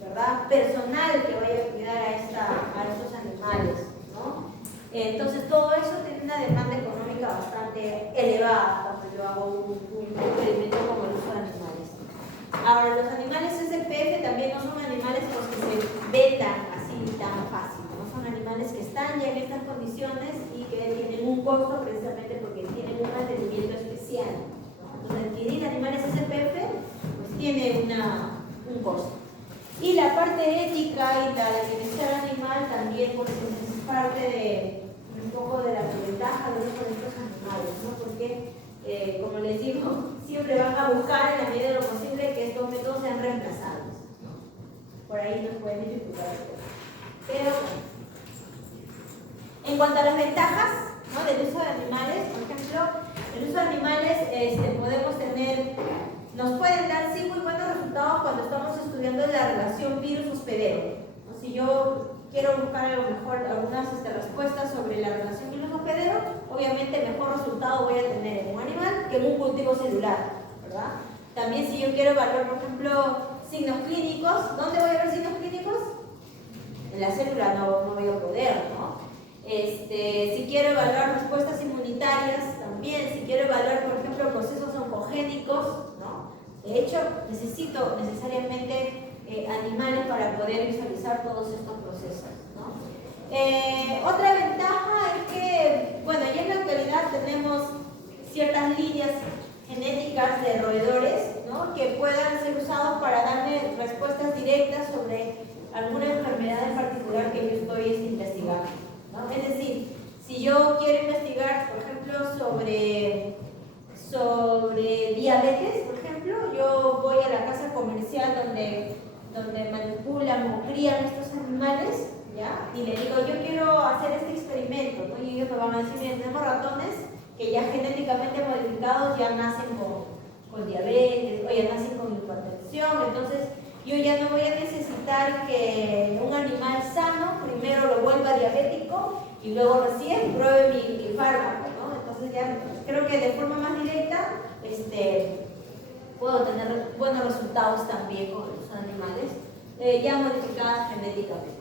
¿verdad? Personal que vaya a cuidar a estos animales, ¿no? Entonces todo eso tiene una demanda económica bastante elevada cuando yo hago un experimento como el uso de animales. Ahora, los animales SPF también no son animales los que se vendan así tan fácil, ¿no? Son animales que están ya en estas condiciones y que tienen un costo precisamente porque tienen un mantenimiento especial, ¿no? Entonces, adquirir animales SPF pues tiene un costo. Y la parte ética y la de bienestar animal también pues, es parte de un poco de la desventaja del uso de estos animales, ¿no? Porque como les digo, siempre van a buscar en la medida de lo posible que estos métodos sean reemplazables, ¿no? Por ahí nos pueden dificultar un poco. Pero, en cuanto a las ventajas, ¿no? Del uso de animales, por ejemplo, el uso de animales nos pueden dar sí muy buenos resultados cuando estamos estudiando la relación virus-hospedero, ¿no? Si yo quiero buscar a lo mejor algunas respuestas sobre la relación virus-hospedero, obviamente mejor resultado voy a tener en un animal que en un cultivo celular, ¿verdad? También si yo quiero evaluar, por ejemplo, signos clínicos, ¿dónde voy a ver signos clínicos? En la célula no voy a poder, ¿no? Si quiero evaluar respuestas inmunitarias, también, si quiero evaluar, por ejemplo, procesos oncogénicos, ¿no? De hecho, necesito necesariamente animales para poder visualizar todos estos procesos, ¿no? Otra ventaja es que, bueno, ya en la actualidad tenemos ciertas líneas genéticas de roedores, ¿no? Que puedan ser usados para darme respuestas directas sobre alguna enfermedad en particular que yo estoy investigando, ¿no? Es decir, si yo quiero investigar, por ejemplo, sobre diabetes, por ejemplo, yo voy a la casa comercial donde manipulan o crían estos animales, ¿ya? Y le digo, yo quiero hacer este experimento, ¿no? Y ellos me van a decir, miren, tenemos ratones que ya genéticamente modificados ya nacen con diabetes o ya nacen con hipertensión, entonces yo ya no voy a necesitar que un animal sano primero lo vuelva diabético y luego recién pruebe mi fármaco, ¿no? Entonces ya creo que de forma más directa puedo tener buenos resultados también con los animales ya modificadas genéticamente.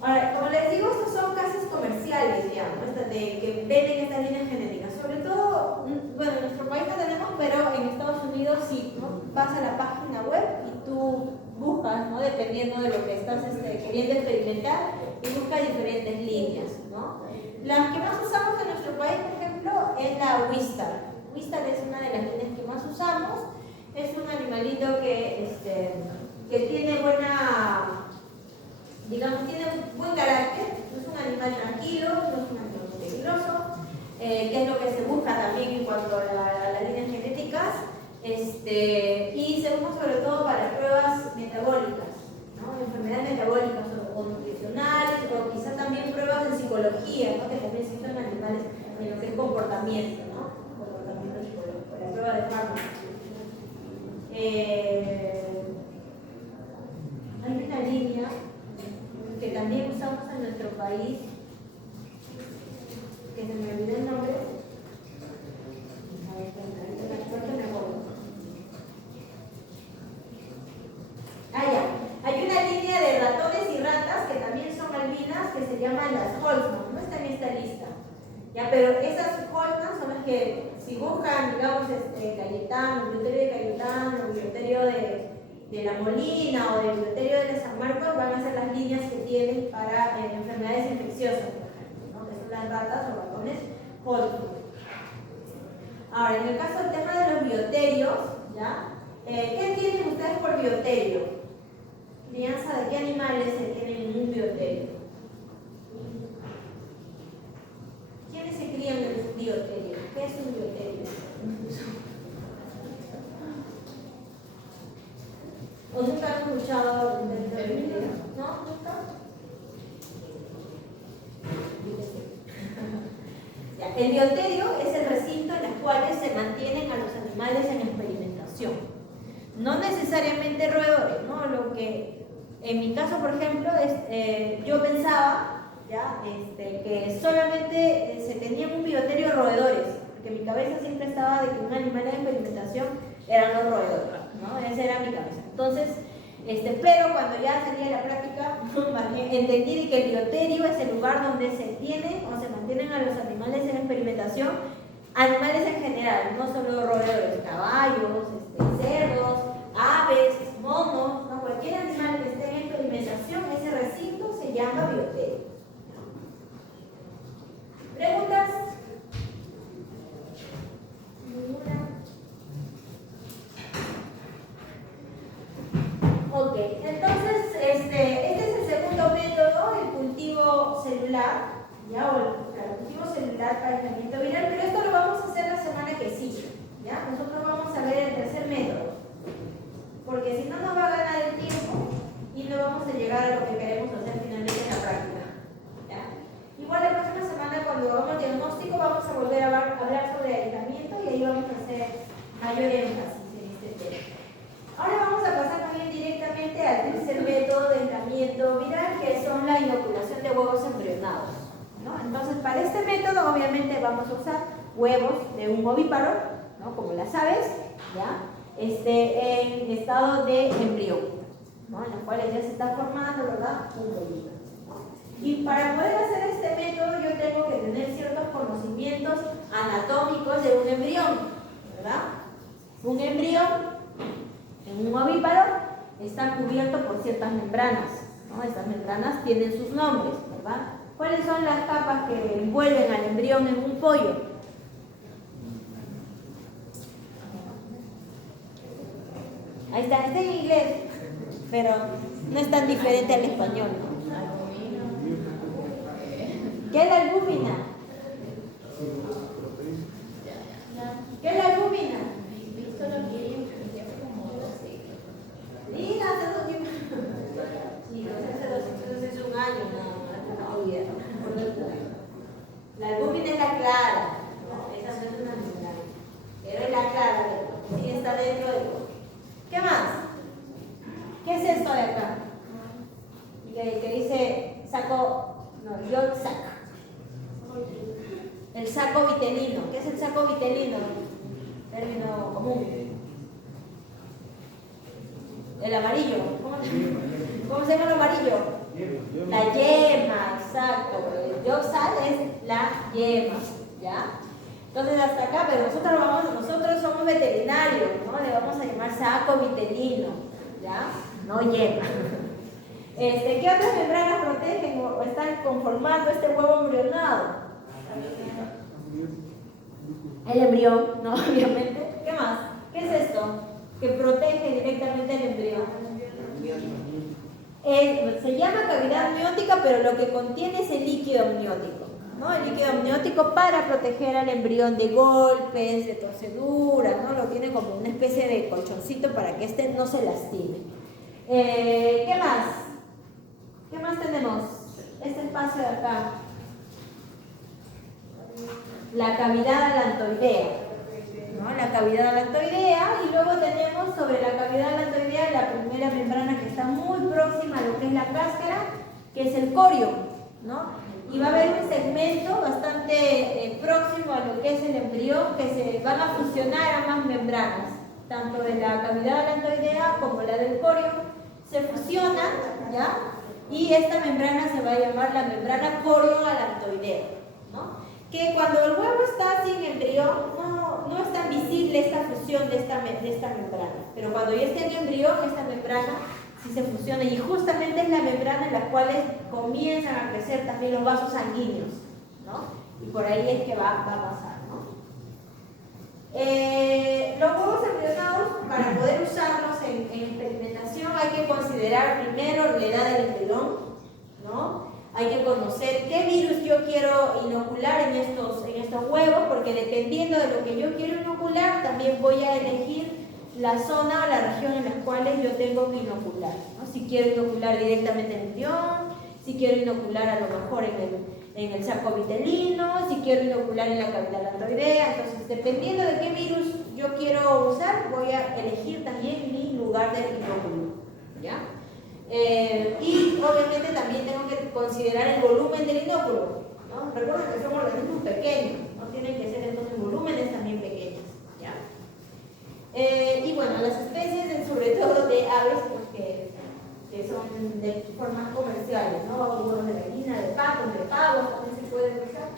Ahora, como les digo, estos son casas comerciales ya, ¿no? Estas de que venden estas líneas genéticas. Sobre todo, bueno, en nuestro país no tenemos, pero en Estados Unidos sí, ¿no? Vas a la página web y tú buscas, ¿no? Dependiendo de lo que estás queriendo experimentar, y buscas diferentes líneas, ¿no? Las que más usamos en nuestro país, por ejemplo, es la Wistar. Wistar es una de las líneas que más usamos. Es un animalito que tiene buena, digamos, tiene un buen carácter. No es un animal tranquilo, no es un animal peligroso, que es lo que se busca también en cuanto a las líneas genéticas. Y se usa sobre todo para pruebas metabólicas, ¿no? Enfermedades metabólicas o nutricionales, o quizás también pruebas de psicología, ¿no? Que también se usan en animales en lo que es comportamiento, ¿no? Comportamiento psicológico, la prueba de fármacos. Hay una línea que también usamos en nuestro país, que se me olvidó el nombre. A ver, ahorita me acuerdo. Hay una línea de ratones y ratas que también son albinas, que se llaman las Holzman, no está en esta lista. Ya, pero esas Holzman son las que, si buscan, digamos, Cayetano, Bioterio de Cayetano, Bioterio de La Molina o de Bioterio de San Marcos, van a ser las líneas que tienen para enfermedades infecciosas, por ejemplo, ¿no? Que son las ratas o ratones Holzman. Ahora, en el caso del tema de los bioterios, ¿ya? ¿Qué entienden ustedes por bioterio? ¿Crianza de qué animales se tienen en un bioterio? ¿Quiénes se crían en un bioterio? ¿Qué es un bioterio? ¿O nunca han escuchado el término? ¿No? ¿Nunca? Ya, el bioterio es el recinto en el cual se mantienen a los animales en experimentación. No necesariamente roedores, ¿no? Lo que en mi caso, por ejemplo, yo pensaba ¿ya? Que solamente se tenían un bioterio roedores, porque mi cabeza siempre estaba de que un animal de experimentación eran los roedores, ¿no? Esa era mi cabeza. Entonces, pero cuando ya salí a la práctica, entendí que el bioterio es el lugar donde se tienen o se mantienen a los animales en experimentación, animales en general, no solo roedores, caballos, cerdos, aves, monos, ¿no? Cualquier animal que esté en experimentación, ese recinto se llama bioterio. ¿Preguntas? ¿Ninguna? Ok, entonces este es el segundo método, el cultivo celular, ¿ya? O el cultivo celular para aislamiento viral, pero esto lo vamos a hacer la semana que sigue, ¿ya? Nosotros vamos a ver el tercer método, porque si no nos va a ganar el tiempo y no vamos a llegar a lo que queremos hacer finalmente en la práctica, ¿ya? Igual la próxima semana cuando hagamos diagnóstico vamos a volver a hablar sobre aislamiento y ahí vamos a hacer mayor énfasis en este tema. Ahora vamos a pasar también directamente al tercer método de aislamiento viral, que son la inoculación de huevos embrionados, ¿no? Entonces, para este método obviamente vamos a usar huevos de un ovíparo, ¿no? Como las aves, ¿ya? En estado de embrión, ¿no? En los cuales ya se está formando, ¿verdad? Un ovíparo, ¿no? Y para poder hacer este método yo tengo que tener ciertos conocimientos anatómicos de un embrión, ¿verdad? Un embrión en un ovíparo está cubierto por ciertas membranas, ¿no? Estas membranas tienen sus nombres, ¿verdad? ¿Cuáles son las capas que envuelven al embrión en un pollo? Ahí está en inglés, pero no es tan diferente al español, ¿no? ¿Qué es la albúmina? ¿Qué es la albúmina? Sí, hace 2 tiempos. Sí, hace un año, no. La albúmina es la clara, no, esa no es una membrana, pero es la clara, sí está dentro de todo. ¿Qué más? ¿Qué es esto de acá? Que dice saco, no, yo saco. El saco vitelino. ¿Qué es el saco vitelino? término común. El amarillo. ¿Cómo se llama el amarillo? La yema, exacto. El yoxal es la yema, ¿ya? Entonces hasta acá, pero nosotros somos veterinarios, ¿no? Le vamos a llamar saco vitelino, ¿ya? No yema. ¿Qué otras membranas protegen o están conformando este huevo embrionado? El embrión, ¿no? Obviamente. ¿Qué más? ¿Qué es esto? Que protege directamente el embrión. Se llama cavidad amniótica, pero lo que contiene es el líquido amniótico, ¿no? El líquido amniótico para proteger al embrión de golpes, de torceduras, ¿no? Lo tiene como una especie de colchoncito para que éste no se lastime. ¿Qué más? ¿Qué más tenemos? Este espacio de acá. La cavidad alantoidea, ¿no? La cavidad alantoidea, y luego tenemos sobre la cavidad alantoidea la primera membrana que está muy próxima a lo que es la cáscara, que es el corium, ¿no? Y va a haber un segmento bastante próximo a lo que es el embrión, que se van a fusionar ambas membranas, tanto de la cavidad alantoidea como la del corium, se fusionan, ¿ya? Y esta membrana se va a llamar la membrana corioalantoidea, ¿no? Que cuando el huevo está sin embrión, no es tan visible esta fusión de esta membrana. Pero cuando ya esté en embrión, esta membrana sí se fusiona, y justamente es la membrana en la cual comienzan a crecer también los vasos sanguíneos, ¿no? Y por ahí es que va a pasar, ¿no? Los huevos embrionados, para poder usarlos en experimentación, hay que considerar primero la edad del embrión, ¿no? Hay que conocer qué virus yo quiero inocular en estos huevos, porque dependiendo de lo que yo quiero inocular, también voy a elegir la zona o la región en las cuales yo tengo que inocular, ¿no? Si quiero inocular directamente en el embrión, si quiero inocular a lo mejor en el saco vitelino, si quiero inocular en la cavidad alantoidea. Entonces, dependiendo de qué virus yo quiero usar, voy a elegir también mi lugar de inóculo, ¿ya? Y obviamente también tengo que considerar el volumen del inóculo, ¿no? Recuerden que son organismos pequeños, no tienen que ser entonces volúmenes también pequeños, ¿ya? Y bueno, las especies, sobre todo de aves, pues que son de formas comerciales, ¿no? Huevos de gallina, de patos, de pavos, también se pueden usar.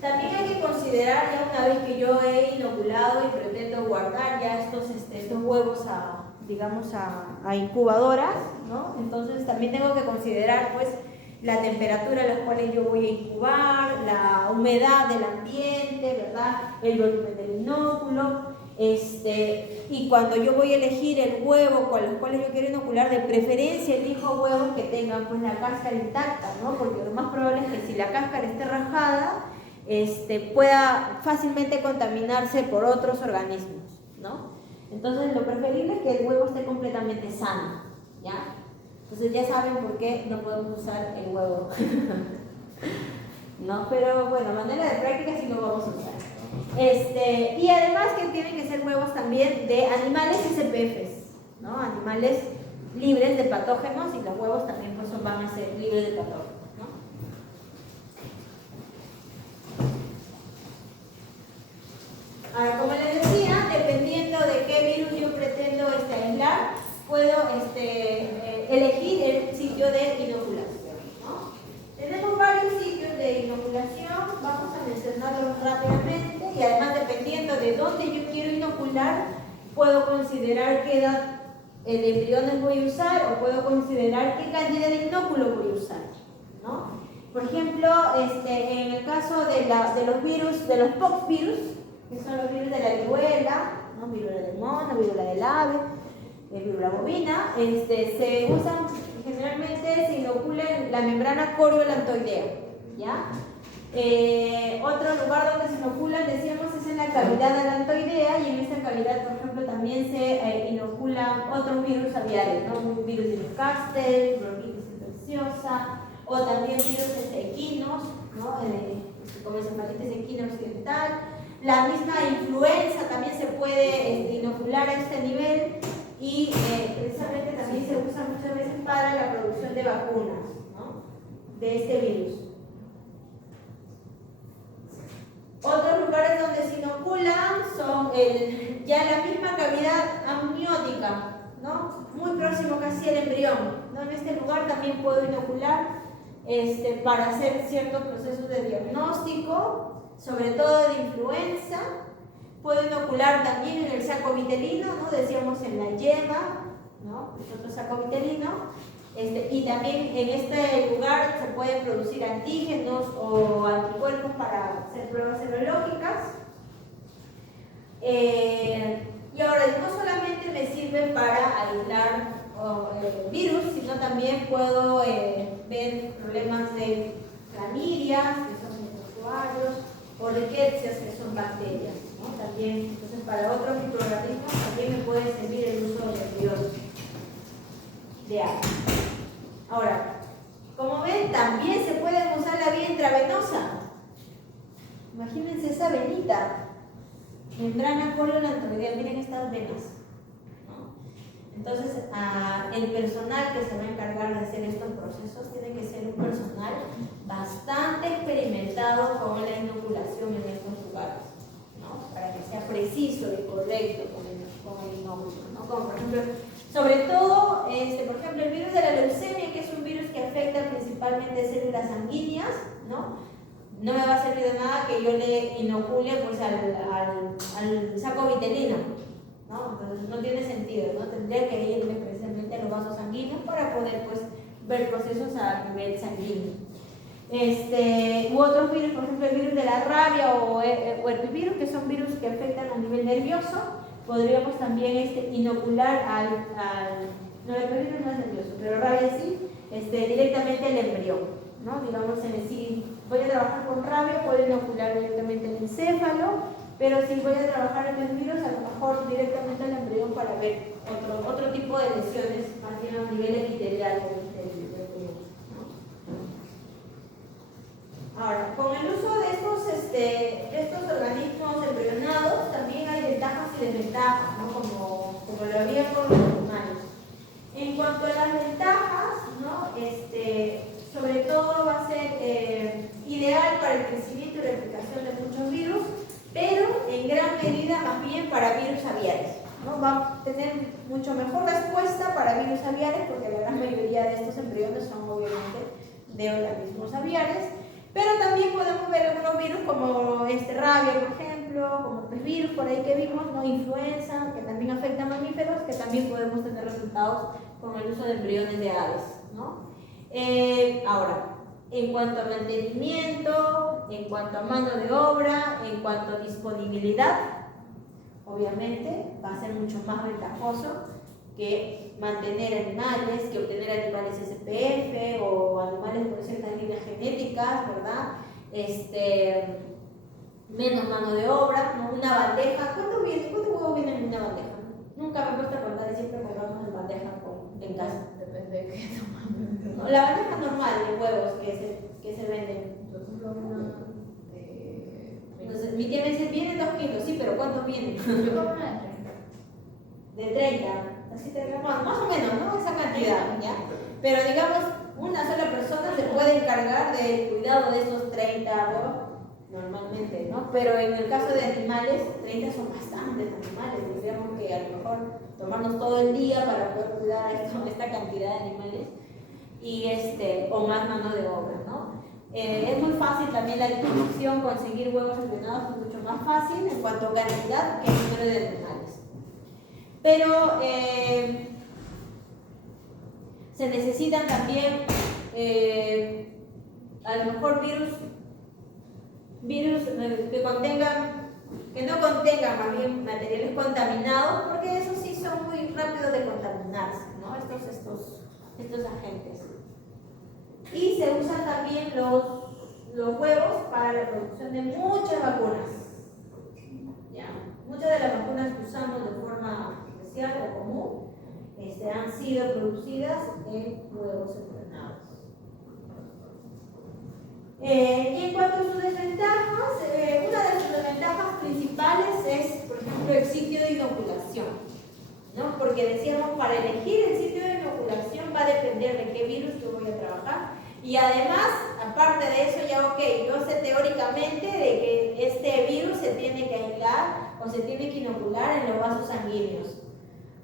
También hay que considerar, ya una vez que yo he inoculado y pretendo guardar ya estos huevos a incubadoras, ¿no? Entonces también tengo que considerar pues la temperatura a la cual yo voy a incubar, la humedad del ambiente, ¿verdad? El volumen del inóculo, y cuando yo voy a elegir el huevo con los cuales yo quiero inocular, de preferencia elijo huevos que tengan pues la cáscara intacta, ¿no? Porque lo más probable es que si la cáscara esté rajada, pueda fácilmente contaminarse por otros organismos, ¿no? Entonces lo preferible es que el huevo esté completamente sano, ¿ya? Entonces ya saben por qué no podemos usar el huevo. ¿No? Pero bueno, a manera de práctica sí lo vamos a usar. Y además que tienen que ser huevos también de animales SPFs, ¿no? Animales libres de patógenos, y los huevos también pues van a ser libres de patógenos. Ahora, como les decía, dependiendo de qué virus yo pretendo aislar, puedo elegir el sitio de inoculación, ¿no? Tenemos varios sitios de inoculación, vamos a mencionarlos rápidamente, y además dependiendo de dónde yo quiero inocular, puedo considerar qué edad de embriones voy a usar, o puedo considerar qué cantidad de inóculo voy a usar, ¿no? Por ejemplo, en el caso de los virus, de los poxvirus, que son los virus de la viruela, ¿no? Viruela del mono, viruela del ave, viruela bovina, se usan generalmente, se inocula en la membrana corioalantoidea, ¿ya? Otro lugar donde se inoculan, decíamos, es en la cavidad alantoidea, y en esta cavidad, por ejemplo, también se inoculan otros virus aviares, ¿no? Un virus de Newcastle, bronquitis infecciosa, o también virus equinos, ¿no? Como encefalitis equina occidental. La misma influenza también se puede inocular a este nivel, y precisamente también se usa muchas veces para la producción de vacunas, ¿no? De este virus. Otros lugares donde se inoculan son ya la misma cavidad amniótica, ¿no? Muy próximo casi al embrión, ¿no? En este lugar también puedo inocular para hacer ciertos procesos de diagnóstico, sobre todo de influenza. Puedo inocular también en el saco vitelino, ¿no? Decíamos en la yema, ¿no? Es otro saco vitelino. Y también en este lugar se pueden producir antígenos o anticuerpos para hacer pruebas serológicas. Y ahora, no solamente me sirve para aislar virus, sino también puedo ver problemas de clamirias, que son microzoarios, o riquecias, que son bacterias, ¿no? También, entonces, para otros microorganismos también me puede servir el uso de antibióticos de agua. Ahora, como ven, también se puede usar la vía intravenosa. Imagínense esa venita, membrana colon-antroidea, miren estas venas, ¿no? Entonces, el personal que se va a encargar de hacer estos procesos tiene que ser un personal bastante experimentado con la inoculación en estos lugares, ¿no? Para que sea preciso y correcto con el inóculo, ¿no? Como por ejemplo, sobre todo, por ejemplo, el virus de la leucemia, que es un virus que afecta principalmente células sanguíneas, ¿no? No me va a servir de nada que yo le inocule pues, al saco vitelino, ¿no? Entonces no tiene sentido, ¿no? Tendría que irme precisamente a los vasos sanguíneos para poder pues, ver procesos a nivel sanguíneo. U otros virus, por ejemplo, el virus de la rabia o herpesvirus, que son virus que afectan a nivel nervioso. Podríamos también inocular no, el herpesvirus no es nervioso, pero rabia sí, directamente al embrión, ¿no? Digamos, si voy a trabajar con rabia, puedo inocular directamente el encéfalo, pero si voy a trabajar en el virus, a lo mejor directamente al embrión para ver otro tipo de lesiones, más bien a nivel epitelial del embrión, ¿no? Ahora, con el uso de estos organismos embrionados, también hay ventajas y desventajas, ¿no? Como lo había con los animales. En cuanto a las ventajas, ¿no? Sobre todo va a ser ideal para el crecimiento y replicación de muchos virus, pero en gran medida más bien para virus aviares, ¿no? Va a tener mucho mejor respuesta para virus aviares, porque la gran mayoría de estos embriones son obviamente de organismos aviares, pero también podemos ver algunos virus como rabia, por ejemplo, como el virus por ahí que vimos, ¿no? Influenza, que también afecta a mamíferos, que también podemos tener resultados con el uso de embriones de aves, ¿no? Ahora, en cuanto a mantenimiento, en cuanto a mano de obra, en cuanto a disponibilidad, obviamente va a ser mucho más ventajoso que mantener animales, que obtener animales SPF o animales con ciertas líneas genéticas, ¿verdad? Menos mano de obra, ¿no? Una bandeja. ¿Cuántos huevos vienen en una bandeja? Nunca me he puesto a contar y siempre compramos en bandeja en casa. Depende de qué tomamos. No, la bandeja normal de huevos que se venden. Entonces, mi tía me dice, vienen 2 kilos, sí, pero ¿cuántos vienen? Yo como una de 30. De 30, así tenemos más o menos, ¿no? Esa cantidad, ¿ya? Pero digamos, una sola persona se puede encargar del cuidado de esos 30 huevos normalmente, ¿no? Pero en el caso de animales, 30 son bastantes animales, tendríamos que a lo mejor tomarnos todo el día para poder cuidar esta cantidad de animales o más mano de obra, ¿no? Es muy fácil también la distribución, conseguir huevos embrionados es mucho más fácil en cuanto a cantidad que el número de animales. Pero se necesitan también a lo mejor virus que no contengan más bien materiales contaminados, porque esos sí son muy rápidos de contaminarse, ¿no? Estos agentes. Y se usan también los huevos para la producción de muchas vacunas. ¿Ya? Muchas de las vacunas que usamos de forma especial o común han sido producidas en huevos embrionados. Y en cuanto a sus desventajas, una de sus desventajas principales es, por ejemplo, el sitio de inoculación, ¿no? Porque decíamos, para elegir el sitio de inoculación va a depender de qué virus yo voy a trabajar. Y además, aparte de eso, ya yo sé teóricamente de que este virus se tiene que aislar o se tiene que inocular en los vasos sanguíneos.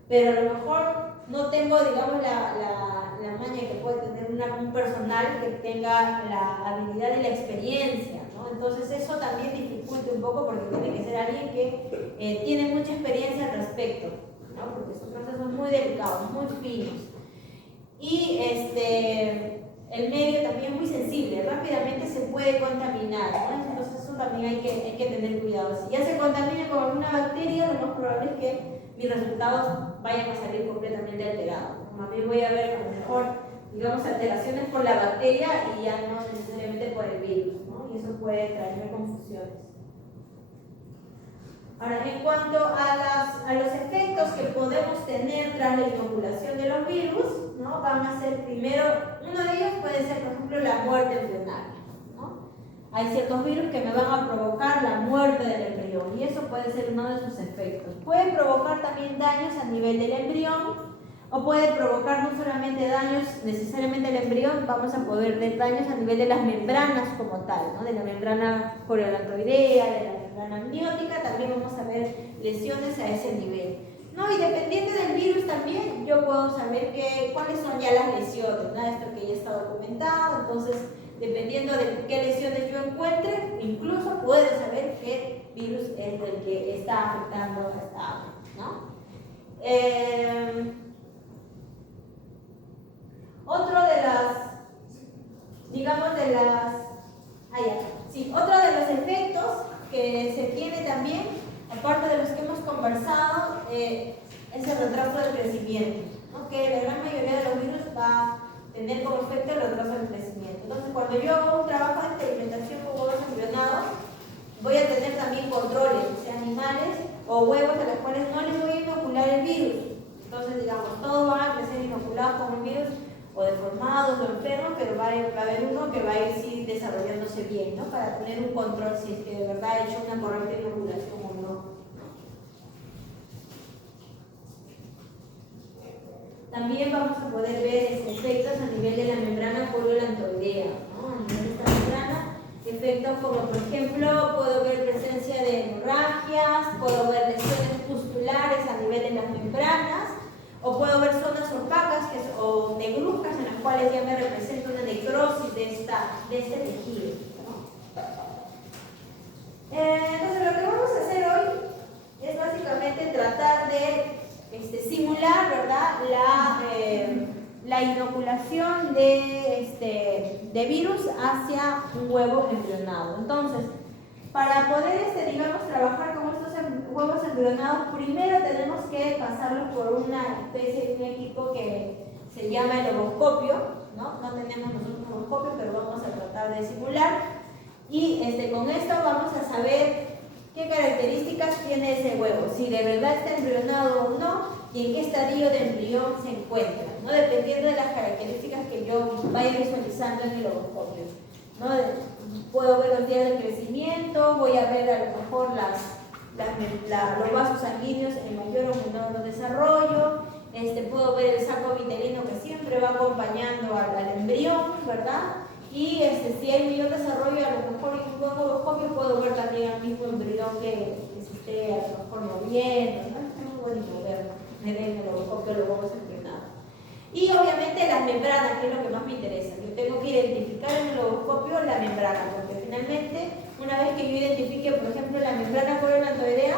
Pero a lo mejor no tengo, digamos, la maña que puede tener un personal que tenga la habilidad y la experiencia, ¿no? Entonces eso también dificulta un poco porque tiene que ser alguien que tiene mucha experiencia al respecto, ¿no? Porque son procesos muy delicados, muy finos. Y el medio también es muy sensible, rápidamente se puede contaminar, ¿no? Entonces eso también hay que tener cuidado. Si ya se contamina con alguna bacteria, lo más probable es que mis resultados vayan a salir completamente alterados. Más bien voy a ver a lo mejor, digamos, alteraciones por la bacteria y ya no necesariamente por el virus, ¿no? Y eso puede traerme confusiones. Ahora, en cuanto a los efectos que podemos tener tras la inoculación de los virus, ¿no? Van a ser primero, uno de ellos puede ser, por ejemplo, la muerte embrionaria, ¿no? Hay ciertos virus que me van a provocar la muerte del embrión y eso puede ser uno de sus efectos. Puede provocar también daños a nivel del embrión o puede provocar no solamente daños necesariamente al embrión, vamos a poder ver daños a nivel de las membranas como tal, ¿no? De la membrana coriolantoidea, de la membrana amniótica, también vamos a ver lesiones a ese nivel. No, y dependiendo del virus también, yo puedo saber cuáles son ya las lesiones, ¿no? Esto que ya está documentado, entonces, dependiendo de qué lesiones yo encuentre, incluso puedo saber qué virus es el que está afectando a esta ave, ¿no? Otro de las, digamos, otro de los efectos que se tiene también, aparte de los que hemos conversado, es el retraso del crecimiento, ¿no? Que la gran mayoría de los virus va a tener como efecto el retraso del crecimiento. Entonces, cuando yo hago un trabajo de experimentación con huevos embrionados, voy a tener también controles, o sea, animales o huevos a los cuales no les voy a inocular el virus. Entonces, digamos, todos van a crecer inoculados con el virus, o deformados o enfermos, pero va a haber uno que va a ir sí, desarrollándose bien, ¿no? Para tener un control si es que de verdad ha hecho una correcta inoculación o no. También vamos a poder ver efectos a nivel de la membrana coriolantoidea, ¿no? A nivel de esta membrana, efectos como por ejemplo, puedo ver presencia de hemorragias, puedo ver lesiones pustulares a nivel de las membranas, o puedo ver zonas opacas o negruzcas en las cuales ya me representa una necrosis de este tejido, ¿no? Entonces lo que vamos a hacer hoy es básicamente tratar de simular, ¿verdad?, la inoculación de virus hacia un huevo embrionado. Entonces, para poder, digamos, trabajar con estos huevos embrionados, primero tenemos que pasarlos por una especie de un equipo que se llama el ovoscopio, ¿no? No tenemos nosotros un ovoscopio, pero vamos a tratar de simular. Y con esto vamos a saber qué características tiene ese huevo, si de verdad está embrionado o no, y en qué estadio de embrión se encuentra, ¿no? Dependiendo de las características que yo vaya visualizando en el ovoscopio, ¿no? Puedo ver los días de crecimiento, voy a ver a lo mejor los vasos sanguíneos en mayor o menor desarrollo, puedo ver el saco vitelino que siempre va acompañando al embrión, ¿verdad? Y si hay mayor desarrollo, a lo mejor en un ovoscopio puedo ver también al mismo embrión que se esté a lo mejor moviendo, ¿no? Es muy bonito ver en el ovoscopio los huevos embrionados. Y obviamente las membranas, que es lo que más me interesa. Yo tengo que identificar en el ovoscopio la membrana, porque finalmente, una vez que yo identifique, por ejemplo, la membrana coriolantoidea,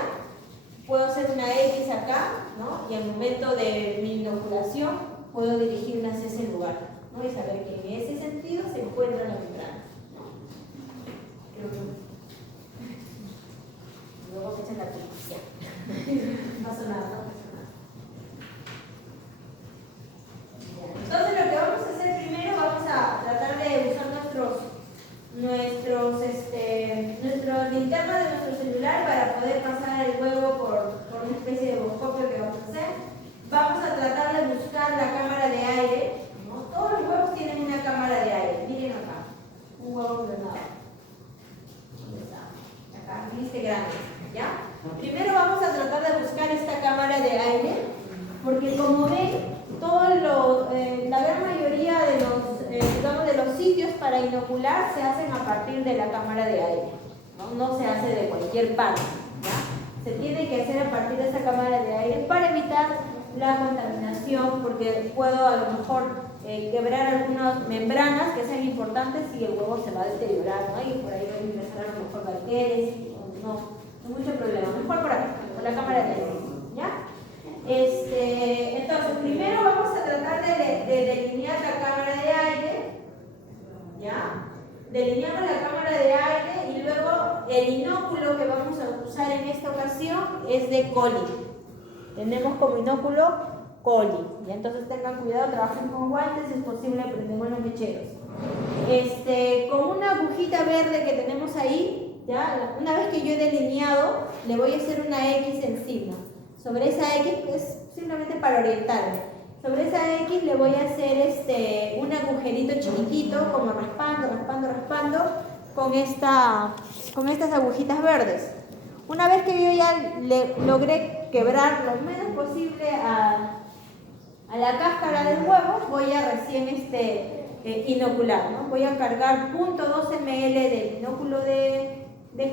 puedo hacer una X acá, ¿no? Y al momento de mi inoculación, puedo dirigirme hacia ese lugar, ¿no? Y saber que en ese sentido se encuentra la membrana, ¿no? Creo que... Luego me echan la policía. No pasa nada, no pasa nada. Entonces lo que vamos a hacer primero, vamos a tratar de usar nuestro linterna de nuestro celular para poder pasar el huevo por una especie de ovoscopio que vamos a hacer. Vamos a tratar de buscar la cámara de aire, ¿no? Todos los huevos tienen una cámara de aire, miren acá, un huevo embrionado. ¿Dónde está? Acá, en este grande, ¿ya? Primero vamos a tratar de buscar esta cámara de aire, porque como ven, la gran mayoría de los sitios para inocular se hacen a partir de la cámara de aire, ¿no? No se hace de cualquier parte, ¿ya? Se tiene que hacer a partir de esa cámara de aire para evitar la contaminación, porque puedo a lo mejor quebrar algunas membranas que sean importantes y el huevo se va a deteriorar, ¿no? Y por ahí va a ingresar a lo mejor bacterias, no mucho problema. Mejor por acá, con la cámara de aire, ¿ya? Entonces, primero vamos a tratar de delinear la cámara de aire, ¿ya? Delineamos la cámara de aire y luego el inóculo que vamos a usar en esta ocasión es de coli. Tenemos como inóculo coli, y entonces tengan cuidado, trabajen con guantes, si es posible prendemos los mecheros. Con una agujita verde que tenemos ahí, ¿ya? Una vez que yo he delineado, le voy a hacer una X encima. Sobre esa X, es simplemente para orientarme. Sobre esa X le voy a hacer un agujerito chiquitito, como raspando, con estas agujitas verdes. Una vez que yo ya logré quebrar lo menos posible a la cáscara del huevo, voy a recién inocular, ¿no? Voy a cargar 0.2 ml del inóculo de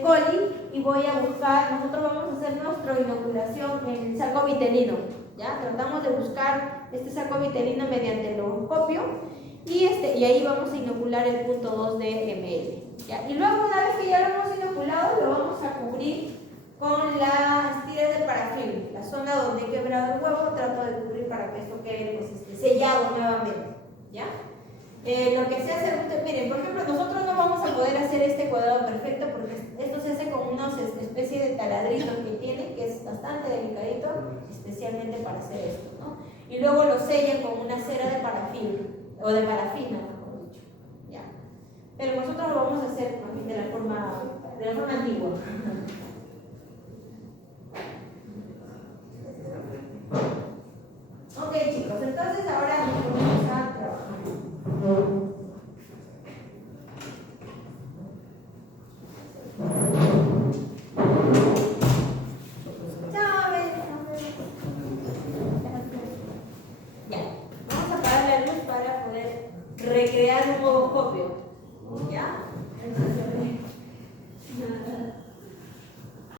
coli y voy a buscar, nosotros vamos a hacer nuestra inoculación en el saco vitelino, ¿ya? Tratamos de buscar este saco vitelino mediante el oscopio y ahí vamos a inocular el 0.2 de ml, ¿ya? Y luego, una vez que ya lo hemos inoculado, lo vamos a cubrir con las tiras de parafil. La zona donde he quebrado el huevo trato de cubrir para que esto quede sellado nuevamente, ¿ya? Lo que se hace, miren, por ejemplo, nosotros no vamos a poder hacer este cuadrado perfecto porque esto se hace con unas especie de taladritos que tiene, que es bastante delicadito, especialmente para hacer esto, ¿no? Y luego lo sellan con una cera de parafil, o de parafina, mejor dicho, ¿ya? Pero nosotros lo vamos a hacer de la forma antigua. Ok, chicos, entonces ahora vamos a trabajar. Ya, vamos a apagar la luz para poder recrear un nuevo copio. ¿Ya? Entonces,